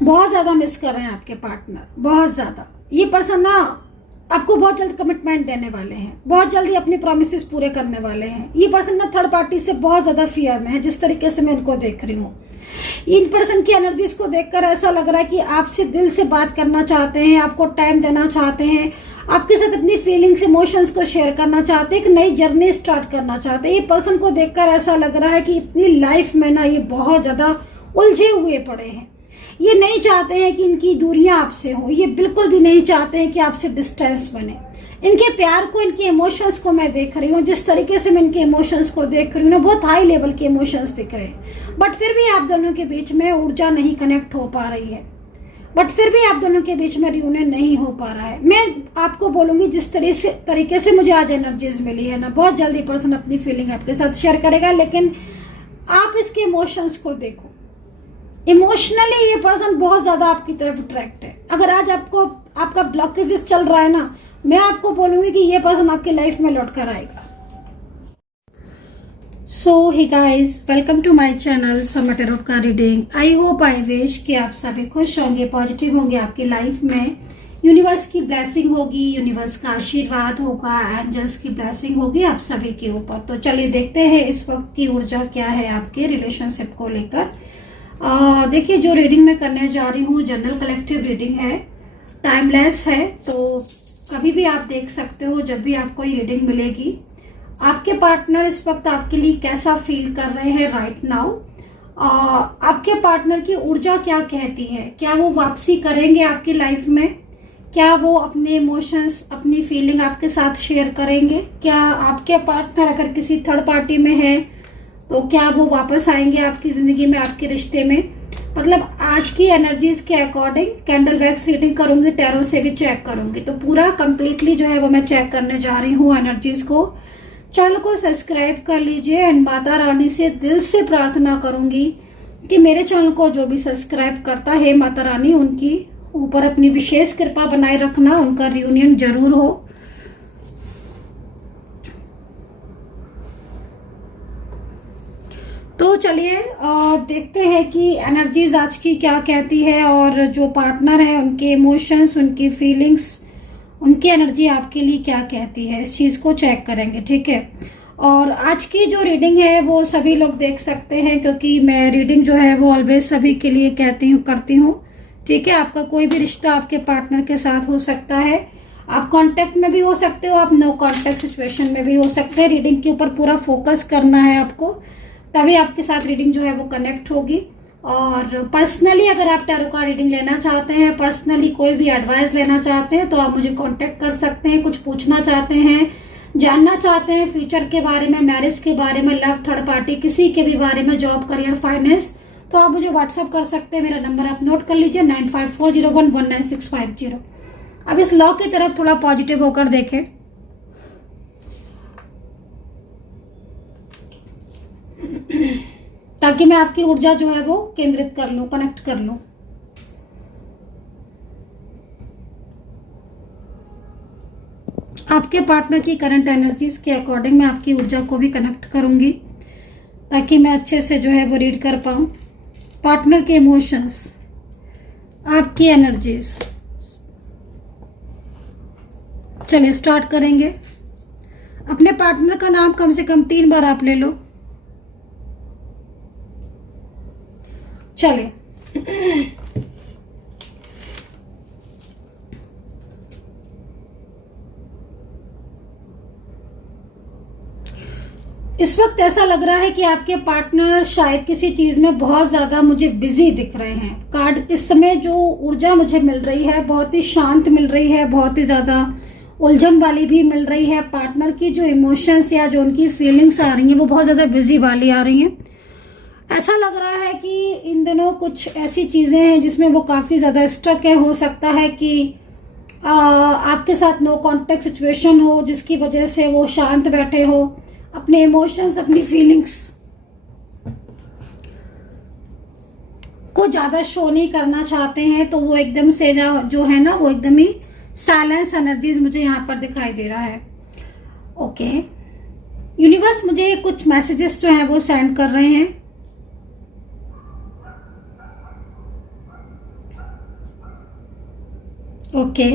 बहुत ज्यादा मिस कर रहे हैं आपके पार्टनर, बहुत ज्यादा। ये पर्सन ना आपको बहुत जल्द कमिटमेंट देने वाले हैं, बहुत जल्दी अपने प्रॉमिसेस पूरे करने वाले हैं। ये पर्सन ना थर्ड पार्टी से बहुत ज्यादा फियर में है, जिस तरीके से मैं इनको देख रही हूँ। इन पर्सन की एनर्जीज को देखकर ऐसा लग रहा है कि आपसे दिल से बात करना चाहते हैं, आपको टाइम देना चाहते हैं, आपके साथ अपनी फीलिंग्स इमोशंस को शेयर करना चाहते हैं, एक नई जर्नी स्टार्ट करना चाहते हैं। ये पर्सन को देखकर ऐसा लग रहा है कि अपनी लाइफ में ना ये बहुत ज्यादा उलझे हुए पड़े हैं। ये नहीं चाहते हैं कि इनकी दूरियां आपसे हो, ये बिल्कुल भी नहीं चाहते हैं कि आपसे डिस्टेंस बने। इनके प्यार को, इनके इमोशंस को मैं देख रही हूँ, जिस तरीके से मैं इनके इमोशंस को देख रही हूँ ना, बहुत हाई लेवल के इमोशंस दिख रहे हैं। बट फिर भी आप दोनों के बीच में ऊर्जा नहीं कनेक्ट हो पा रही है, बट फिर भी आप दोनों के बीच में रियूनियन नहीं हो पा रहा है। मैं आपको बोलूंगी जिस तरीके से मुझे आज एनर्जीज मिली है ना, बहुत जल्दी पर्सन अपनी फीलिंग आपके साथ शेयर करेगा। लेकिन आप इसके इमोशंस को देखो, इमोशनली ये पर्सन बहुत ज्यादा आपकी तरफ अट्रैक्ट है। अगर आज आपको आपका ब्लॉकेजेस चल रहा है ना, मैं आपको बोलूंगी कि ये पर्सन आपकी लाइफ में लौट कर आएगा। So hey guys, welcome to my channel Sama tarot का reading. I hope, I wish कि आप सभी खुश होंगे, पॉजिटिव होंगे आपकी लाइफ में। यूनिवर्स की ब्लेसिंग होगी, यूनिवर्स का आशीर्वाद होगा, एंजल्स की ब्लेसिंग होगी आप सभी के ऊपर। तो चलिए देखते हैं इस वक्त की ऊर्जा क्या है आपके रिलेशनशिप को लेकर। देखिए, जो रीडिंग मैं करने जा रही हूँ जनरल कलेक्टिव रीडिंग है, टाइमलेस है, तो कभी भी आप देख सकते हो जब भी आपको ये रीडिंग मिलेगी। आपके पार्टनर इस वक्त आपके लिए कैसा फील कर रहे हैं राइट नाउ, आपके पार्टनर की ऊर्जा क्या कहती है, क्या वो वापसी करेंगे आपकी लाइफ में, क्या वो अपने इमोशंस, अपनी फीलिंग आपके साथ शेयर करेंगे, क्या आपके पार्टनर अगर किसी थर्ड पार्टी में है तो क्या वो वापस आएंगे आपकी जिंदगी में, आपके रिश्ते में। मतलब आज की एनर्जीज के अकॉर्डिंग कैंडल वैक्स रीडिंग करूंगी, टैरो से भी चेक करूंगी, तो पूरा कंप्लीटली जो है वो मैं चेक करने जा रही हूँ एनर्जीज को। चैनल को सब्सक्राइब कर लीजिए एंड माता रानी से दिल से प्रार्थना करूंगी कि मेरे चैनल को जो भी सब्सक्राइब करता है, माता रानी उनकी ऊपर अपनी विशेष कृपा बनाए रखना, उनका रियूनियन जरूर हो। तो चलिए देखते हैं कि एनर्जीज आज की क्या कहती है, और जो पार्टनर है उनके इमोशंस, उनकी फीलिंग्स, उनकी एनर्जी आपके लिए क्या कहती है, इस चीज को चेक करेंगे, ठीक है। और आज की जो रीडिंग है वो सभी लोग देख सकते हैं, क्योंकि मैं रीडिंग जो है वो ऑलवेज सभी के लिए करती हूँ, ठीक है। आपका कोई भी रिश्ता आपके पार्टनर के साथ हो सकता है, आप कांटेक्ट में भी हो सकते हो, आप नो कांटेक्ट सिचुएशन में भी हो सकते हैं। रीडिंग के ऊपर पूरा फोकस करना है आपको, तभी आपके साथ रीडिंग जो है वो कनेक्ट होगी। और पर्सनली अगर आप टैरो का रीडिंग लेना चाहते हैं, पर्सनली कोई भी एडवाइस लेना चाहते हैं, तो आप मुझे कांटेक्ट कर सकते हैं। कुछ पूछना चाहते हैं, जानना चाहते हैं फ्यूचर के बारे में, मैरिज के बारे में, लव, थर्ड पार्टी, किसी के भी बारे में, जॉब, करियर, फाइनेंस, तो आप मुझे व्हाट्सअप कर सकते हैं। मेरा नंबर आप नोट कर लीजिए 9540119650। अब इस लॉ की तरफ थोड़ा पॉजिटिव होकर देखें। ताकि मैं आपकी ऊर्जा जो है वो केंद्रित कर लूं, कनेक्ट कर लूं। आपके पार्टनर की करंट एनर्जीज के अकॉर्डिंग मैं आपकी ऊर्जा को भी कनेक्ट करूंगी, ताकि मैं अच्छे से जो है वो रीड कर पाऊं। पार्टनर के इमोशंस, आपकी एनर्जीज। चलिए स्टार्ट करेंगे। अपने पार्टनर का नाम कम से कम 3 बार आप ले लो। चले इस वक्त ऐसा लग रहा है कि आपके पार्टनर शायद किसी चीज में बहुत ज्यादा मुझे बिजी दिख रहे हैं। कार्ड इस समय जो ऊर्जा मुझे मिल रही है बहुत ही शांत मिल रही है, बहुत ही ज्यादा उलझन वाली भी मिल रही है। पार्टनर की जो इमोशंस या जो उनकी फीलिंग्स आ रही हैं वो बहुत ज्यादा बिजी वाली आ रही हैं। ऐसा लग रहा है कि इन दिनों कुछ ऐसी चीजें हैं जिसमें वो काफी ज्यादा स्टक है। हो सकता है कि आपके साथ नो कांटेक्ट सिचुएशन हो, जिसकी वजह से वो शांत बैठे हो, अपने इमोशंस, अपनी फीलिंग्स को ज्यादा शो नहीं करना चाहते हैं। तो वो एकदम से जो है ना, वो एकदम ही साइलेंस एनर्जीज मुझे यहाँ पर दिखाई दे रहा है। ओके, यूनिवर्स मुझे कुछ मैसेजेस जो है वो सेंड कर रहे हैं। ओके।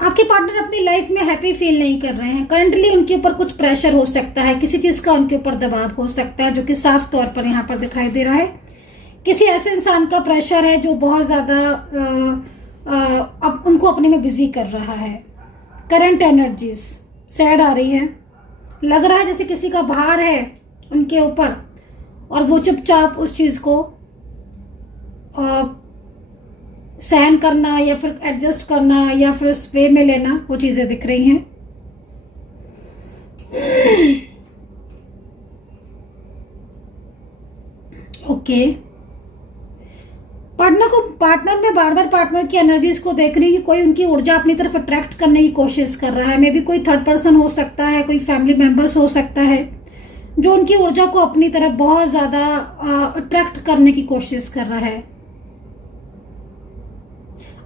आपके पार्टनर अपनी लाइफ में हैप्पी फील नहीं कर रहे हैं। करंटली उनके ऊपर कुछ प्रेशर हो सकता है, किसी चीज का उनके ऊपर दबाव हो सकता है, जो कि साफ तौर पर यहाँ पर दिखाई दे रहा है। किसी ऐसे इंसान का प्रेशर है जो बहुत ज्यादा अब उनको अपने में बिजी कर रहा है। करंट एनर्जीज सैड आ रही है, लग रहा है जैसे किसी का भार है उनके ऊपर और वो चुपचाप उस चीज को सहन करना या फिर एडजस्ट करना या फिर उस वे में लेना, वो चीजें दिख रही हैं। ओके। पार्टनर में बार बार पार्टनर की एनर्जीज को देख रही है कि कोई उनकी ऊर्जा अपनी तरफ अट्रैक्ट करने की कोशिश कर रहा है। मे बी कोई थर्ड पर्सन हो सकता है, कोई फैमिली मेंबर्स हो सकता है जो उनकी ऊर्जा को अपनी तरफ बहुत ज्यादा अट्रैक्ट करने की कोशिश कर रहा है।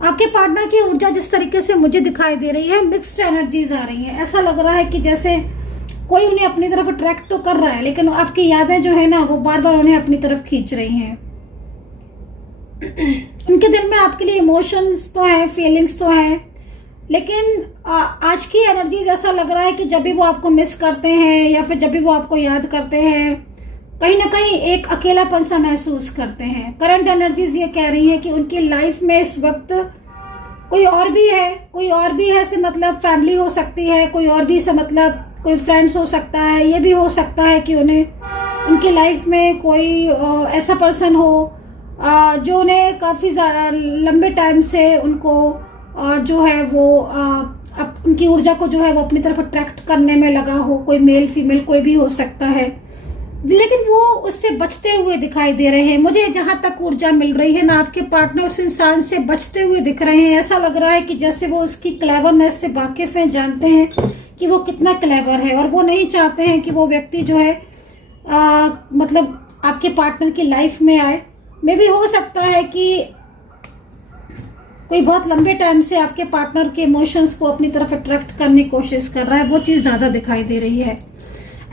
आपके पार्टनर की ऊर्जा जिस तरीके से मुझे दिखाई दे रही है, मिक्स्ड एनर्जीज आ रही हैं। ऐसा लग रहा है कि जैसे कोई उन्हें अपनी तरफ अट्रैक्ट तो कर रहा है, लेकिन आपकी यादें जो है ना वो बार बार उन्हें अपनी तरफ खींच रही हैं। उनके दिल में आपके लिए इमोशंस तो है, फीलिंग्स तो है, लेकिन आज की एनर्जीज ऐसा लग रहा है कि जब भी वो आपको मिस करते हैं या फिर जब भी वो आपको याद करते हैं, कहीं ना कहीं एक अकेलापन सा महसूस करते हैं। करंट एनर्जीज ये कह रही हैं कि उनकी लाइफ में इस वक्त कोई और भी है से मतलब फैमिली हो सकती है, कोई और भी से मतलब कोई फ्रेंड्स हो सकता है। ये भी हो सकता है कि उन्हें उनकी लाइफ में कोई ऐसा पर्सन हो जो उन्हें काफ़ी लंबे टाइम से उनको जो है वो उनकी ऊर्जा को जो है वो अपनी तरफ अट्रैक्ट करने में लगा हो। कोई मेल फीमेल कोई भी हो सकता है, लेकिन वो उससे बचते हुए दिखाई दे रहे हैं। मुझे जहां तक ऊर्जा मिल रही है ना, आपके पार्टनर उस इंसान से बचते हुए दिख रहे हैं। ऐसा लग रहा है कि जैसे वो उसकी क्लेवरनेस से वाकिफ हैं, जानते हैं कि वो कितना क्लेवर है और वो नहीं चाहते हैं कि वो व्यक्ति जो है मतलब आपके पार्टनर की लाइफ में आए। मे भी हो सकता है कि कोई बहुत लंबे टाइम से आपके पार्टनर के इमोशंस को अपनी तरफ अट्रैक्ट करने की कोशिश कर रहा है, वो चीज़ ज़्यादा दिखाई दे रही है।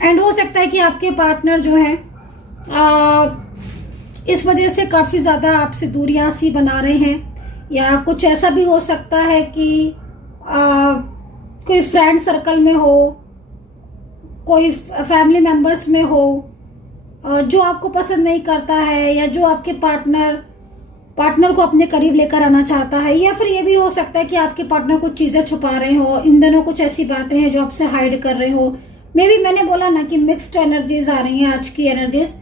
एंड हो सकता है कि आपके पार्टनर जो है इस वजह से काफ़ी ज़्यादा आपसे दूरियां सी बना रहे हैं, या कुछ ऐसा भी हो सकता है कि कोई फ्रेंड सर्कल में हो, कोई फैमिली मेंबर्स में हो जो आपको पसंद नहीं करता है, या जो आपके पार्टनर को अपने करीब लेकर आना चाहता है। या फिर ये भी हो सकता है कि आपके पार्टनर कुछ चीज़ें छुपा रहे हो, इन दोनों कुछ ऐसी बातें हैं जो आपसे हाइड कर रहे हो। मे बी मैंने बोला ना कि मिक्स्ड एनर्जीज आ रही हैं आज की एनर्जीज,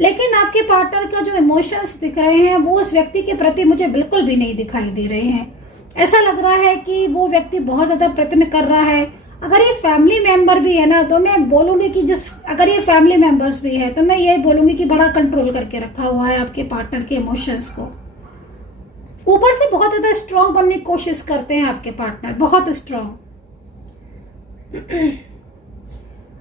लेकिन आपके पार्टनर का जो इमोशंस दिख रहे हैं वो उस व्यक्ति के प्रति मुझे बिल्कुल भी नहीं दिखाई दे रहे हैं। ऐसा लग रहा है कि वो व्यक्ति बहुत ज़्यादा प्रयत्न कर रहा है। अगर ये फैमिली मेंबर भी है ना, तो मैं बोलूँगी कि अगर ये फैमिली मेंबर्स भी है तो मैं ये बोलूँगी कि बड़ा कंट्रोल करके रखा हुआ है आपके पार्टनर के इमोशंस को। ऊपर से बहुत ज़्यादा स्ट्रांग बनने की कोशिश करते हैं आपके पार्टनर, बहुत स्ट्रांग।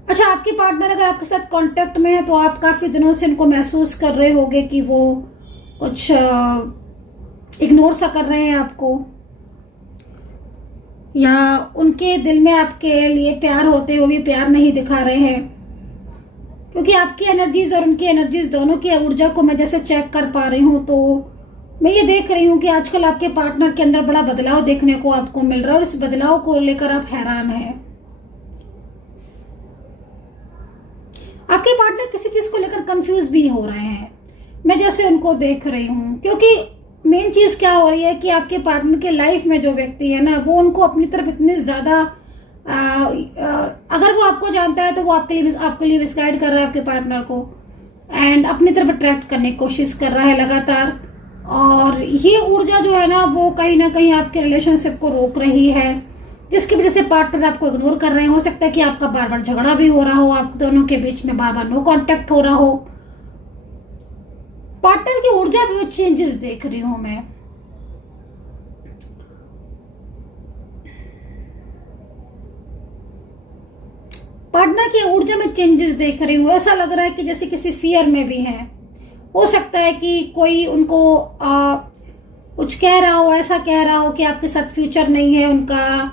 अच्छा, आपके पार्टनर अगर आपके साथ कांटेक्ट में है तो आप काफ़ी दिनों से इनको महसूस कर रहे होंगे कि वो कुछ इग्नोर सा कर रहे हैं आपको, या उनके दिल में आपके लिए प्यार होते हुए भी प्यार नहीं दिखा रहे हैं। क्योंकि आपकी एनर्जीज और उनकी एनर्जीज दोनों की ऊर्जा को मैं जैसे चेक कर पा रही हूँ, तो मैं ये देख रही हूँ कि आजकल आपके पार्टनर के अंदर बड़ा बदलाव देखने को आपको मिल रहा है और इस बदलाव को लेकर आप हैरान हैं। आपके पार्टनर किसी चीज को लेकर कंफ्यूज भी हो रहे हैं, मैं जैसे उनको देख रही हूँ। क्योंकि मेन चीज क्या हो रही है कि आपके पार्टनर के लाइफ में जो व्यक्ति है ना, वो उनको अपनी तरफ इतने ज्यादा अगर वो आपको जानता है तो वो आपके लिए मिसगाइड कर रहा है आपके पार्टनर को, एंड अपनी तरफ अट्रैक्ट करने की कोशिश कर रहा है लगातार। और ये ऊर्जा जो है ना वो कहीं ना कहीं आपके रिलेशनशिप को रोक रही है, जिसकी वजह से पार्टनर आपको इग्नोर कर रहे हैं। हो सकता है कि आपका बार बार झगड़ा भी हो रहा हो, आप दोनों के बीच में बार बार नो कांटेक्ट हो रहा हो। पार्टनर की ऊर्जा में चेंजेस देख रही हूं मैं। पार्टनर की ऊर्जा में चेंजेस देख रही हूं। ऐसा लग रहा है कि जैसे किसी फियर में भी है। हो सकता है कि कोई उनको कुछ कह रहा हो, ऐसा कह रहा हो कि आपके साथ फ्यूचर नहीं है उनका,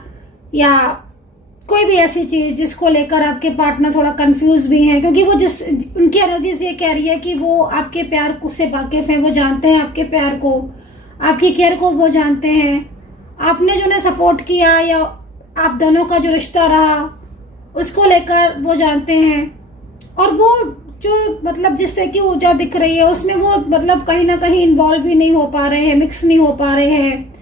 या कोई भी ऐसी चीज जिसको लेकर आपके पार्टनर थोड़ा कंफ्यूज भी हैं, क्योंकि वो जिस उनकी एनर्जीज ये कह रही है कि वो आपके प्यार को से वाकिफ हैं, वो जानते हैं आपके प्यार को, आपकी केयर को वो जानते हैं, आपने जो उन्हें सपोर्ट किया या आप दोनों का जो रिश्ता रहा उसको लेकर वो जानते हैं। और वो जो मतलब जिससे कि ऊर्जा दिख रही है उसमें वो मतलब कहीं ना कहीं इन्वॉल्व भी नहीं हो पा रहे हैं, मिक्स नहीं हो पा रहे हैं।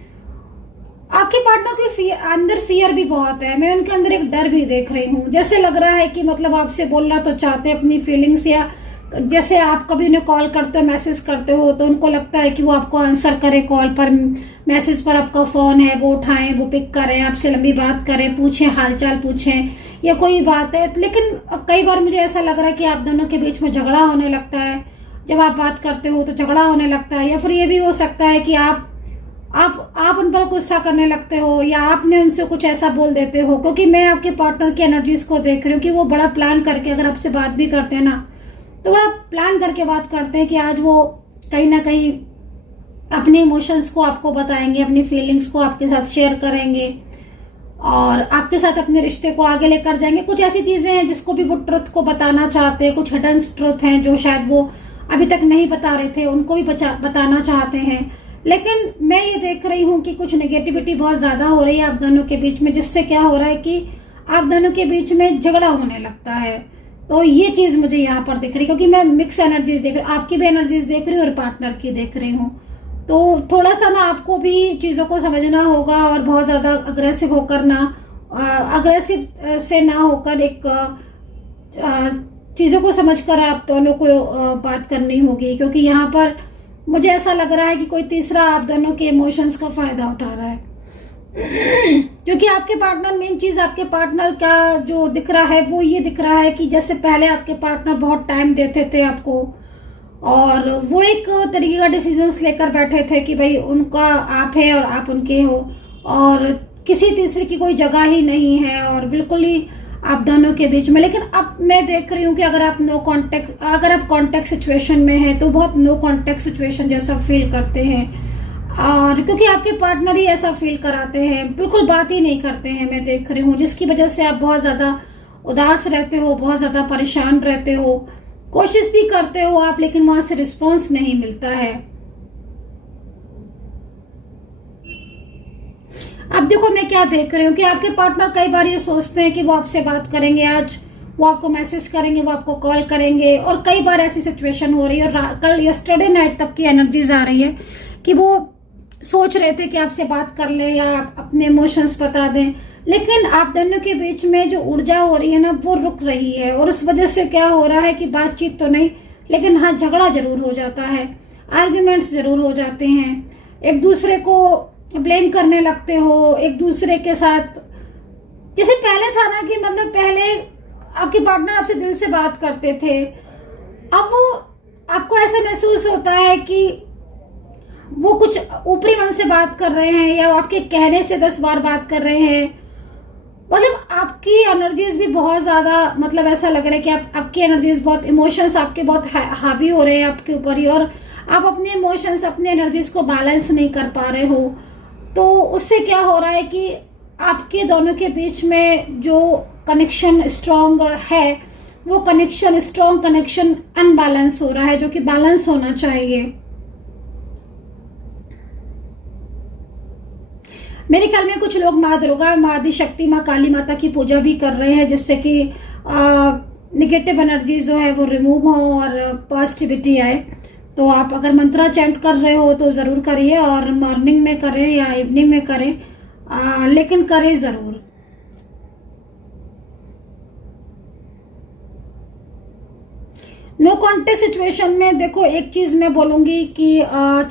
आपके पार्टनर के अंदर फियर भी बहुत है, मैं उनके अंदर एक डर भी देख रही हूँ। जैसे लग रहा है कि मतलब आपसे बोलना तो चाहते हैं अपनी फीलिंग्स, या जैसे आप कभी उन्हें कॉल करते हो, मैसेज करते हो, तो उनको लगता है कि वो आपको आंसर करे कॉल पर, मैसेज पर, आपका फोन है वो उठाएं, वो पिक करें, आपसे लंबी बात करें, पूछें, हालचाल पूछें या कोई बात है। लेकिन कई बार मुझे ऐसा लग रहा है कि आप दोनों के बीच में झगड़ा होने लगता है, जब आप बात करते हो तो झगड़ा होने लगता है, या फिर ये भी हो सकता है कि आप उन पर गुस्सा करने लगते हो या आपने उनसे कुछ ऐसा बोल देते हो। क्योंकि मैं आपके पार्टनर की एनर्जीज को देख रही हूँ कि वो बड़ा प्लान करके अगर आपसे बात भी करते हैं ना, तो बड़ा प्लान करके बात करते हैं कि आज वो कहीं ना कहीं अपने इमोशंस को आपको बताएंगे, अपनी फीलिंग्स को आपके साथ शेयर करेंगे और आपके साथ अपने रिश्ते को आगे लेकर जाएंगे। कुछ ऐसी चीजें हैं जिसको भी वो ट्रुथ को बताना चाहते हैं, कुछ हिडन ट्रुथ हैं जो शायद वो अभी तक नहीं बता रहे थे, उनको भी बताना चाहते हैं। लेकिन मैं ये देख रही हूँ कि कुछ नेगेटिविटी बहुत ज्यादा हो रही है आप दोनों के बीच में, जिससे क्या हो रहा है कि आप दोनों के बीच में झगड़ा होने लगता है। तो ये चीज मुझे यहाँ पर दिख रही है, क्योंकि मैं मिक्स एनर्जीज देख रही हूँ, आपकी भी एनर्जीज देख रही हूँ और पार्टनर की देख रही हूँ। तो थोड़ा सा ना आपको भी चीजों को समझना होगा और बहुत ज्यादा अग्रेसिव होकर ना, अग्रेसिव से ना होकर एक चीजों को समझकर आप दोनों को बात करनी होगी। क्योंकि यहाँ पर मुझे ऐसा लग रहा है कि कोई तीसरा आप दोनों के इमोशंस का फायदा उठा रहा है। क्योंकि आपके पार्टनर, मेन चीज आपके पार्टनर का जो दिख रहा है वो ये दिख रहा है कि जैसे पहले आपके पार्टनर बहुत टाइम देते थे आपको और वो एक तरीके का डिसीजंस लेकर बैठे थे कि भाई उनका आप है और आप उनके हो और किसी तीसरे की कोई जगह ही नहीं है और बिल्कुल ही आप दोनों के बीच में। लेकिन अब मैं देख रही हूँ कि अगर आप अगर आप कॉन्टेक्ट सिचुएशन में हैं तो बहुत नो कॉन्टेक्ट सिचुएशन जैसा फील करते हैं। और क्योंकि आपके पार्टनर ही ऐसा फील कराते हैं, बिल्कुल बात ही नहीं करते हैं, मैं देख रही हूँ, जिसकी वजह से आप बहुत ज्यादा उदास रहते हो, बहुत ज्यादा परेशान रहते हो, कोशिश भी करते हो आप, लेकिन वहां से रिस्पॉन्स नहीं मिलता है। अब देखो मैं क्या देख रही हूँ कि आपके पार्टनर कई बार ये सोचते हैं कि वो आपसे बात करेंगे, आज वो आपको मैसेज करेंगे, वो आपको कॉल करेंगे, और कई बार ऐसी सिचुएशन हो रही है और कल यस्टरडे नाइट तक की एनर्जीज आ रही है कि वो सोच रहे थे कि आपसे बात कर ले या आप अपने इमोशंस बता दें। लेकिन आप दोनों के बीच में जो ऊर्जा हो रही है ना वो रुक रही है और उस वजह से क्या हो रहा है कि बातचीत तो नहीं, लेकिन हाँ झगड़ा जरूर हो जाता है, आर्ग्यूमेंट्स जरूर हो जाते हैं, एक दूसरे को ब्लेम करने लगते हो, एक दूसरे के साथ। जैसे पहले था ना कि मतलब पहले आपके पार्टनर आपसे दिल से बात करते थे, अब वो आपको ऐसा महसूस होता है कि वो कुछ ऊपरी मन से बात कर रहे हैं या आपके कहने से 10 बार बात कर रहे हैं। मतलब आपकी एनर्जीज भी बहुत ज्यादा, मतलब ऐसा लग रहा है कि आपकी एनर्जीज बहुत, इमोशंस आपके बहुत हावी हो रहे हैं आपके ऊपर ही, और आप अपने इमोशंस, अपने एनर्जीज को बैलेंस नहीं कर पा रहे हो। तो उससे क्या हो रहा है कि आपके दोनों के बीच में जो कनेक्शन स्ट्रॉन्ग है वो कनेक्शन, स्ट्रॉन्ग कनेक्शन अनबैलेंस हो रहा है, जो कि बैलेंस होना चाहिए। मेरे ख्याल में कुछ लोग माँ दुर्गा, माँ आदिशक्ति, माँ काली माता की पूजा भी कर रहे हैं, जिससे कि निगेटिव एनर्जी जो है वो रिमूव हो और पॉजिटिविटी आए। तो आप अगर मंत्रा चैंट कर रहे हो तो जरूर करिए, और मॉर्निंग में करें या इवनिंग में करें, लेकिन करें जरूर। नो कॉन्टेक्ट सिचुएशन में देखो एक चीज मैं बोलूंगी कि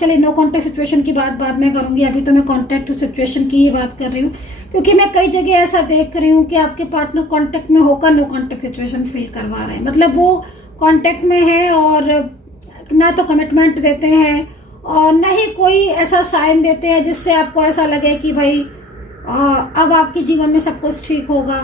चलिए नो कॉन्टेक्ट सिचुएशन की बात बाद में करूंगी, अभी तो मैं कॉन्टेक्ट सिचुएशन की ही बात कर रही हूँ, क्योंकि मैं कई जगह ऐसा देख रही हूँ कि आपके पार्टनर कॉन्टेक्ट में होकर नो कॉन्टेक्ट सिचुएशन फील करवा रहे हैं। मतलब वो कॉन्टेक्ट में है और ना तो कमिटमेंट देते हैं और न ही कोई ऐसा साइन देते हैं जिससे आपको ऐसा लगे कि भाई अब आपके जीवन में सब कुछ ठीक होगा।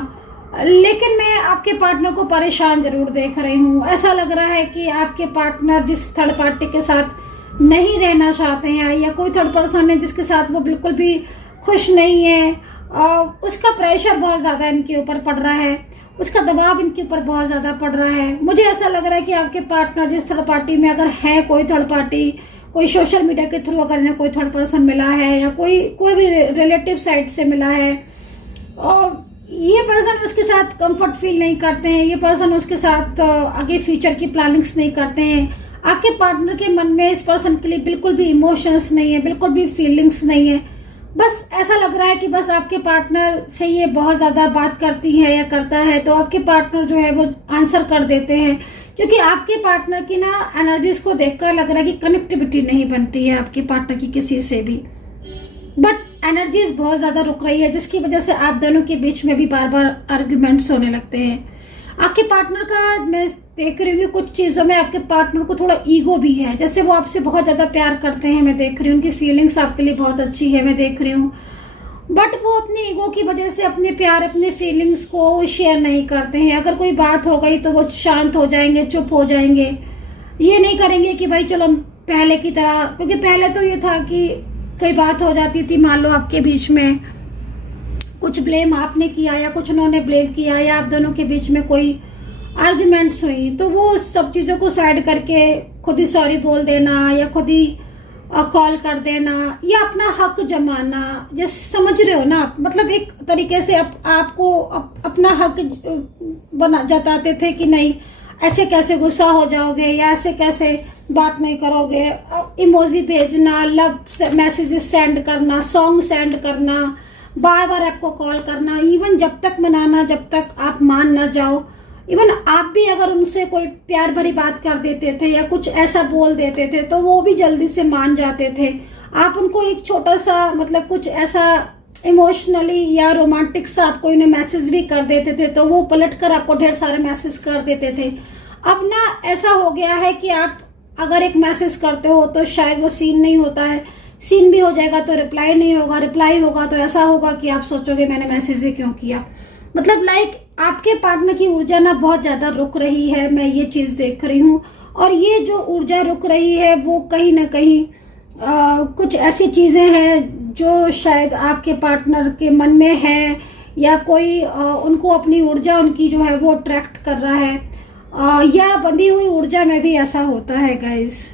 लेकिन मैं आपके पार्टनर को परेशान जरूर देख रही हूँ। ऐसा लग रहा है कि आपके पार्टनर जिस थर्ड पार्टी के साथ नहीं रहना चाहते हैं, या कोई थर्ड पर्सन है जिसके साथ वो बिल्कुल भी खुश नहीं है, उसका प्रेशर बहुत ज़्यादा इनके ऊपर पड़ रहा है, उसका दबाव इनके ऊपर बहुत ज़्यादा पड़ रहा है। मुझे ऐसा लग रहा है कि आपके पार्टनर जिस थर्ड पार्टी में अगर है कोई थर्ड पार्टी, कोई सोशल मीडिया के थ्रू अगर इन्हें कोई थर्ड पर्सन मिला है या कोई भी रिलेटिव साइड से मिला है, और ये पर्सन उसके साथ कंफर्ट फील नहीं करते हैं, ये पर्सन उसके साथ आगे फ्यूचर की प्लानिंग्स नहीं करते हैं। आपके पार्टनर के मन में इस पर्सन के लिए बिल्कुल भी इमोशंस नहीं है, बिल्कुल भी फीलिंग्स नहीं है। बस ऐसा लग रहा है कि बस आपके पार्टनर से ये बहुत ज़्यादा बात करती है या करता है तो आपके पार्टनर जो है वो आंसर कर देते हैं, क्योंकि आपके पार्टनर की ना एनर्जीज को देखकर लग रहा है कि कनेक्टिविटी नहीं बनती है आपके पार्टनर की किसी से भी। बट एनर्जीज बहुत ज़्यादा रुक रही है, जिसकी वजह से आप दोनों के बीच में भी बार बार आर्ग्यूमेंट्स होने लगते हैं। आपके पार्टनर का मैं देख रही हूँ कि कुछ चीज़ों में आपके पार्टनर को थोड़ा ईगो भी है, जैसे वो आपसे बहुत ज़्यादा प्यार करते हैं, मैं देख रही हूँ उनकी फीलिंग्स आपके लिए बहुत अच्छी है, मैं देख रही हूँ। बट वो अपनी ईगो की वजह से अपने प्यार, अपने फीलिंग्स को शेयर नहीं करते हैं। अगर कोई बात हो गई तो वो शांत हो जाएंगे, चुप हो जाएंगे, ये नहीं करेंगे कि भाई चलो पहले की तरह, क्योंकि पहले तो ये था कि कोई बात हो जाती थी, मान लो आपके बीच में कुछ ब्लेम आपने किया या कुछ उन्होंने ब्लेम किया या आप दोनों के बीच में कोई आर्ग्यूमेंट्स हुई, तो वो सब चीज़ों को साइड करके खुद ही सॉरी बोल देना या खुद ही कॉल कर देना या अपना हक जमाना, जैसे समझ रहे हो ना आप, मतलब एक तरीके से आपको अपना हक बना जताते थे कि नहीं ऐसे कैसे गुस्सा हो जाओगे या ऐसे कैसे बात नहीं करोगे। इमोजी भेजना, लव मैसेजेस सेंड करना, सॉन्ग सेंड करना, बार बार आपको कॉल करना, इवन जब तक मनाना जब तक आप मान ना जाओ। इवन आप भी अगर उनसे कोई प्यार भरी बात कर देते थे या कुछ ऐसा बोल देते थे तो वो भी जल्दी से मान जाते थे। आप उनको एक छोटा सा मतलब कुछ ऐसा इमोशनली या रोमांटिक सा आपको इन्हें मैसेज भी कर देते थे तो वो पलट कर आपको ढेर सारे मैसेज कर देते थे। अब ना ऐसा हो गया है कि आप अगर एक मैसेज करते हो तो शायद वो सीन नहीं होता है, सीन भी हो जाएगा तो रिप्लाई नहीं होगा, रिप्लाई होगा तो ऐसा होगा कि आप सोचोगे मैंने मैसेज ही क्यों किया। मतलब आपके पार्टनर की ऊर्जा ना बहुत ज्यादा रुक रही है, मैं ये चीज देख रही हूँ। और ये जो ऊर्जा रुक रही है वो कहीं ना कहीं कुछ ऐसी चीजें हैं जो शायद आपके पार्टनर के मन में है या कोई उनको अपनी ऊर्जा उनकी जो है वो अट्रैक्ट कर रहा है, या बंधी हुई ऊर्जा में भी ऐसा होता है गाइस।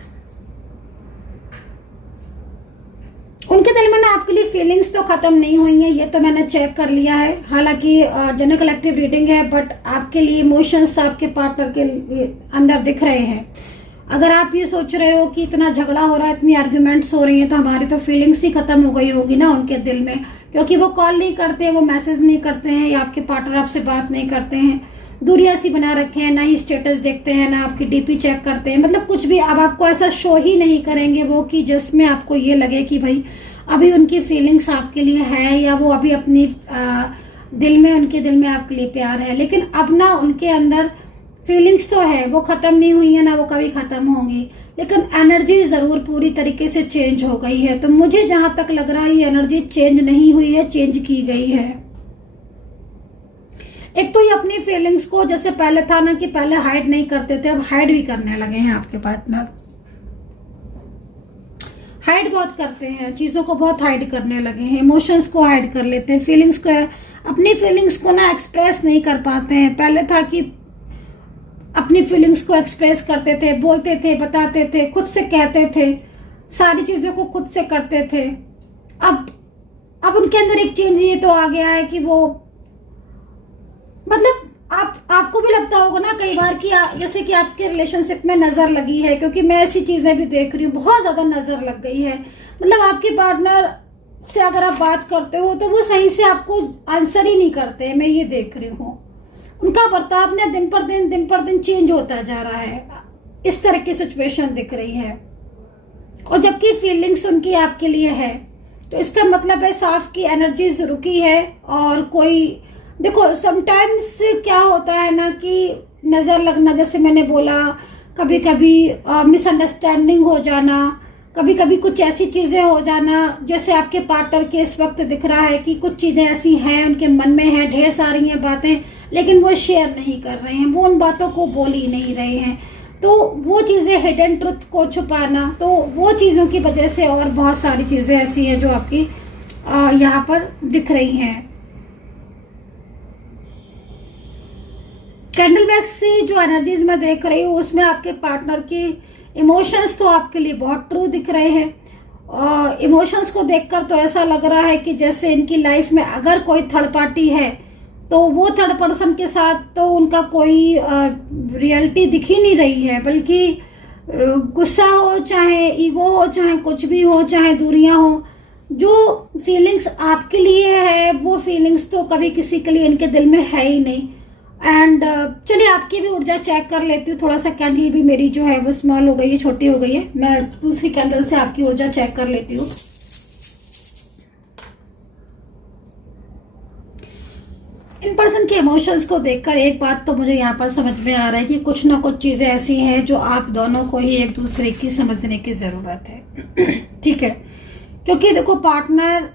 उनके दिल में ना आपके लिए फीलिंग्स तो खत्म नहीं हुई है, ये तो मैंने चेक कर लिया है। हालांकि जनरल कलेक्टिव रीडिंग है बट आपके लिए इमोशंस आपके पार्टनर के अंदर दिख रहे हैं। अगर आप ये सोच रहे हो कि इतना झगड़ा हो रहा है, इतनी आर्ग्यूमेंट्स हो रही हैं तो हमारी तो फीलिंग्स ही खत्म हो गई होगी ना उनके दिल में, क्योंकि वो कॉल नहीं करते, वो मैसेज नहीं करते हैं या आपके पार्टनर आपसे बात नहीं करते हैं, दूरिया सी बना रखे हैं, ना ही स्टेटस देखते हैं, ना आपकी डीपी चेक करते हैं, मतलब कुछ भी। अब आपको ऐसा शो ही नहीं करेंगे वो कि जिसमें आपको ये लगे कि भाई अभी उनकी फीलिंग्स आपके लिए है या वो अभी अपनी उनके दिल में आपके लिए प्यार है। लेकिन अब ना उनके अंदर फीलिंग्स तो है, वो खत्म नहीं हुई है, ना वो कभी खत्म होंगी, लेकिन एनर्जी जरूर पूरी तरीके से चेंज हो गई है। तो मुझे जहां तक लग रहा है ये एनर्जी चेंज नहीं हुई है, चेंज की गई है। एक तो ये अपनी फीलिंग्स को, जैसे पहले था ना कि पहले हाइड नहीं करते थे, अब हाइड भी करने लगे हैं। आपके पार्टनर हाइड बहुत करते हैं, चीजों को बहुत हाइड करने लगे हैं, इमोशंस को हाइड कर लेते हैं, फीलिंग्स को, अपनी फीलिंग्स को ना एक्सप्रेस नहीं कर पाते हैं। पहले था कि अपनी फीलिंग्स को एक्सप्रेस करते थे, बोलते थे, बताते थे, खुद से कहते थे, सारी चीजों को खुद से करते थे। अब उनके अंदर एक चेंज ये तो आ गया है कि वो मतलब आपको भी लगता होगा ना कई बार कि जैसे कि आपके रिलेशनशिप में नजर लगी है, क्योंकि मैं ऐसी चीजें भी देख रही हूँ, बहुत ज्यादा नजर लग गई है। मतलब आपके पार्टनर से अगर आप बात करते हो तो वो सही से आपको आंसर ही नहीं करते, मैं ये देख रही हूँ। उनका बर्ताव ने दिन पर दिन चेंज होता जा रहा है, इस तरह की सिचुएशन दिख रही है। और जबकि फीलिंग्स उनकी आपके लिए है तो इसका मतलब है साफ की एनर्जीज रुकी है। और कोई देखो समटाइम्स क्या होता है ना कि नजर लगना, जैसे मैंने बोला, कभी कभी मिसअंडरस्टैंडिंग हो जाना, कभी कभी कुछ ऐसी चीजें हो जाना, जैसे आपके पार्टनर के इस वक्त दिख रहा है कि कुछ चीजें ऐसी हैं उनके मन में हैं, ढेर सारी हैं बातें, लेकिन वो शेयर नहीं कर रहे हैं, वो उन बातों को बोल ही नहीं रहे हैं। तो वो चीजें, हिडन ट्रुथ को छुपाना, तो वो चीजों की वजह से और बहुत सारी चीजें ऐसी हैं जो आपकी यहाँ पर दिख रही हैं। कैंडल बैग से जो एनर्जीज मैं देख रही हूँ उसमें आपके पार्टनर की इमोशंस तो आपके लिए बहुत ट्रू दिख रहे हैं। और इमोशंस को देखकर तो ऐसा लग रहा है कि जैसे इनकी लाइफ में अगर कोई थर्ड पार्टी है तो वो थर्ड पर्सन के साथ तो उनका कोई रियलिटी दिख ही नहीं रही है, बल्कि गुस्सा हो, चाहे ईगो हो, चाहे कुछ भी हो, चाहे दूरियां हो, जो फीलिंग्स आपके लिए है वो फीलिंग्स तो कभी किसी के लिए इनके दिल में है ही नहीं। एंड चलिए आपकी भी ऊर्जा चेक कर लेती हूँ। थोड़ा सा कैंडल भी मेरी जो है वो स्मॉल हो गई है, छोटी हो गई है। मैं दूसरी कैंडल से आपकी ऊर्जा चेक कर लेती हूँ। इन पर्सन के इमोशंस को देखकर एक बात तो मुझे यहाँ पर समझ में आ रहा है कि कुछ ना कुछ चीजें ऐसी हैं जो आप दोनों को ही एक दूसरे की समझने की जरूरत है। ठीक है, क्योंकि देखो पार्टनर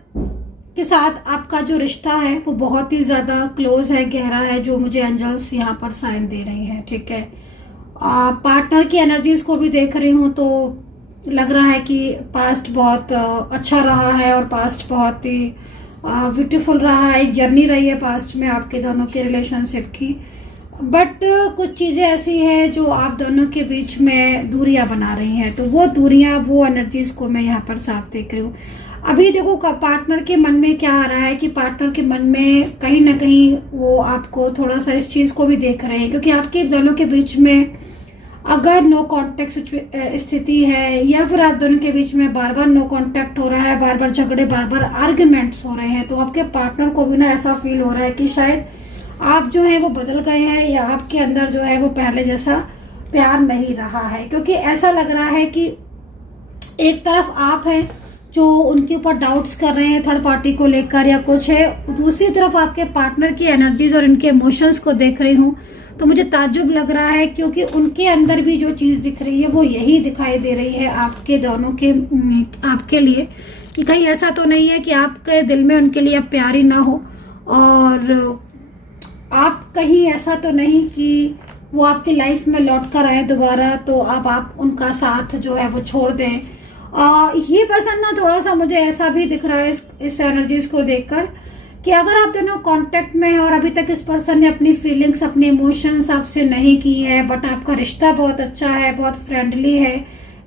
के साथ आपका जो रिश्ता है वो बहुत ही ज्यादा क्लोज है, गहरा है, जो मुझे एंजल्स यहाँ पर साइन दे रही हैं। ठीक है, पार्टनर की एनर्जीज को भी देख रही हूँ तो लग रहा है कि पास्ट बहुत अच्छा रहा है और पास्ट बहुत ही ब्यूटीफुल रहा है। एक जर्नी रही है पास्ट में आपके दोनों के रिलेशनशिप की, बट कुछ चीज़ें ऐसी हैं जो आप दोनों के बीच में दूरियां बना रही हैं। तो वो दूरियां, वो एनर्जीज को मैं यहाँ पर साफ देख रही हूँ। अभी देखो पार्टनर के मन में क्या आ रहा है कि पार्टनर के मन में कहीं ना कहीं वो आपको थोड़ा सा इस चीज़ को भी देख रहे हैं, क्योंकि आपके दोनों के बीच में अगर नो कांटेक्ट स्थिति है या फिर आप दोनों के बीच में बार बार नो कांटेक्ट हो रहा है, बार बार झगड़े, बार बार आर्ग्यूमेंट्स हो रहे हैं, तो आपके पार्टनर को भी ना ऐसा फील हो रहा है कि शायद आप जो है वो बदल गए हैं या आपके अंदर जो है वो पहले जैसा प्यार नहीं रहा है। क्योंकि ऐसा लग रहा है कि एक तरफ आप हैं जो उनके ऊपर डाउट्स कर रहे हैं थर्ड पार्टी को लेकर या कुछ है, दूसरी तरफ आपके पार्टनर की एनर्जीज और इनके इमोशंस को देख रही हूँ तो मुझे ताज्जुब लग रहा है, क्योंकि उनके अंदर भी जो चीज़ दिख रही है वो यही दिखाई दे रही है आपके दोनों के आपके लिए, कि कहीं ऐसा तो नहीं है कि आपके दिल में उनके लिए अब प्यार ही ना हो, और आप कहीं ऐसा तो नहीं कि वो आपकी लाइफ में लौट कर आए दोबारा तो अब आप उनका साथ जो है वो छोड़ दें। ये पर्सन ना थोड़ा सा मुझे ऐसा भी दिख रहा है इस एनर्जीज को देखकर कि अगर आप दोनों कांटेक्ट में हैं और अभी तक इस पर्सन ने अपनी फीलिंग्स, अपने इमोशंस आपसे नहीं की है, बट आपका रिश्ता बहुत अच्छा है, बहुत फ्रेंडली है,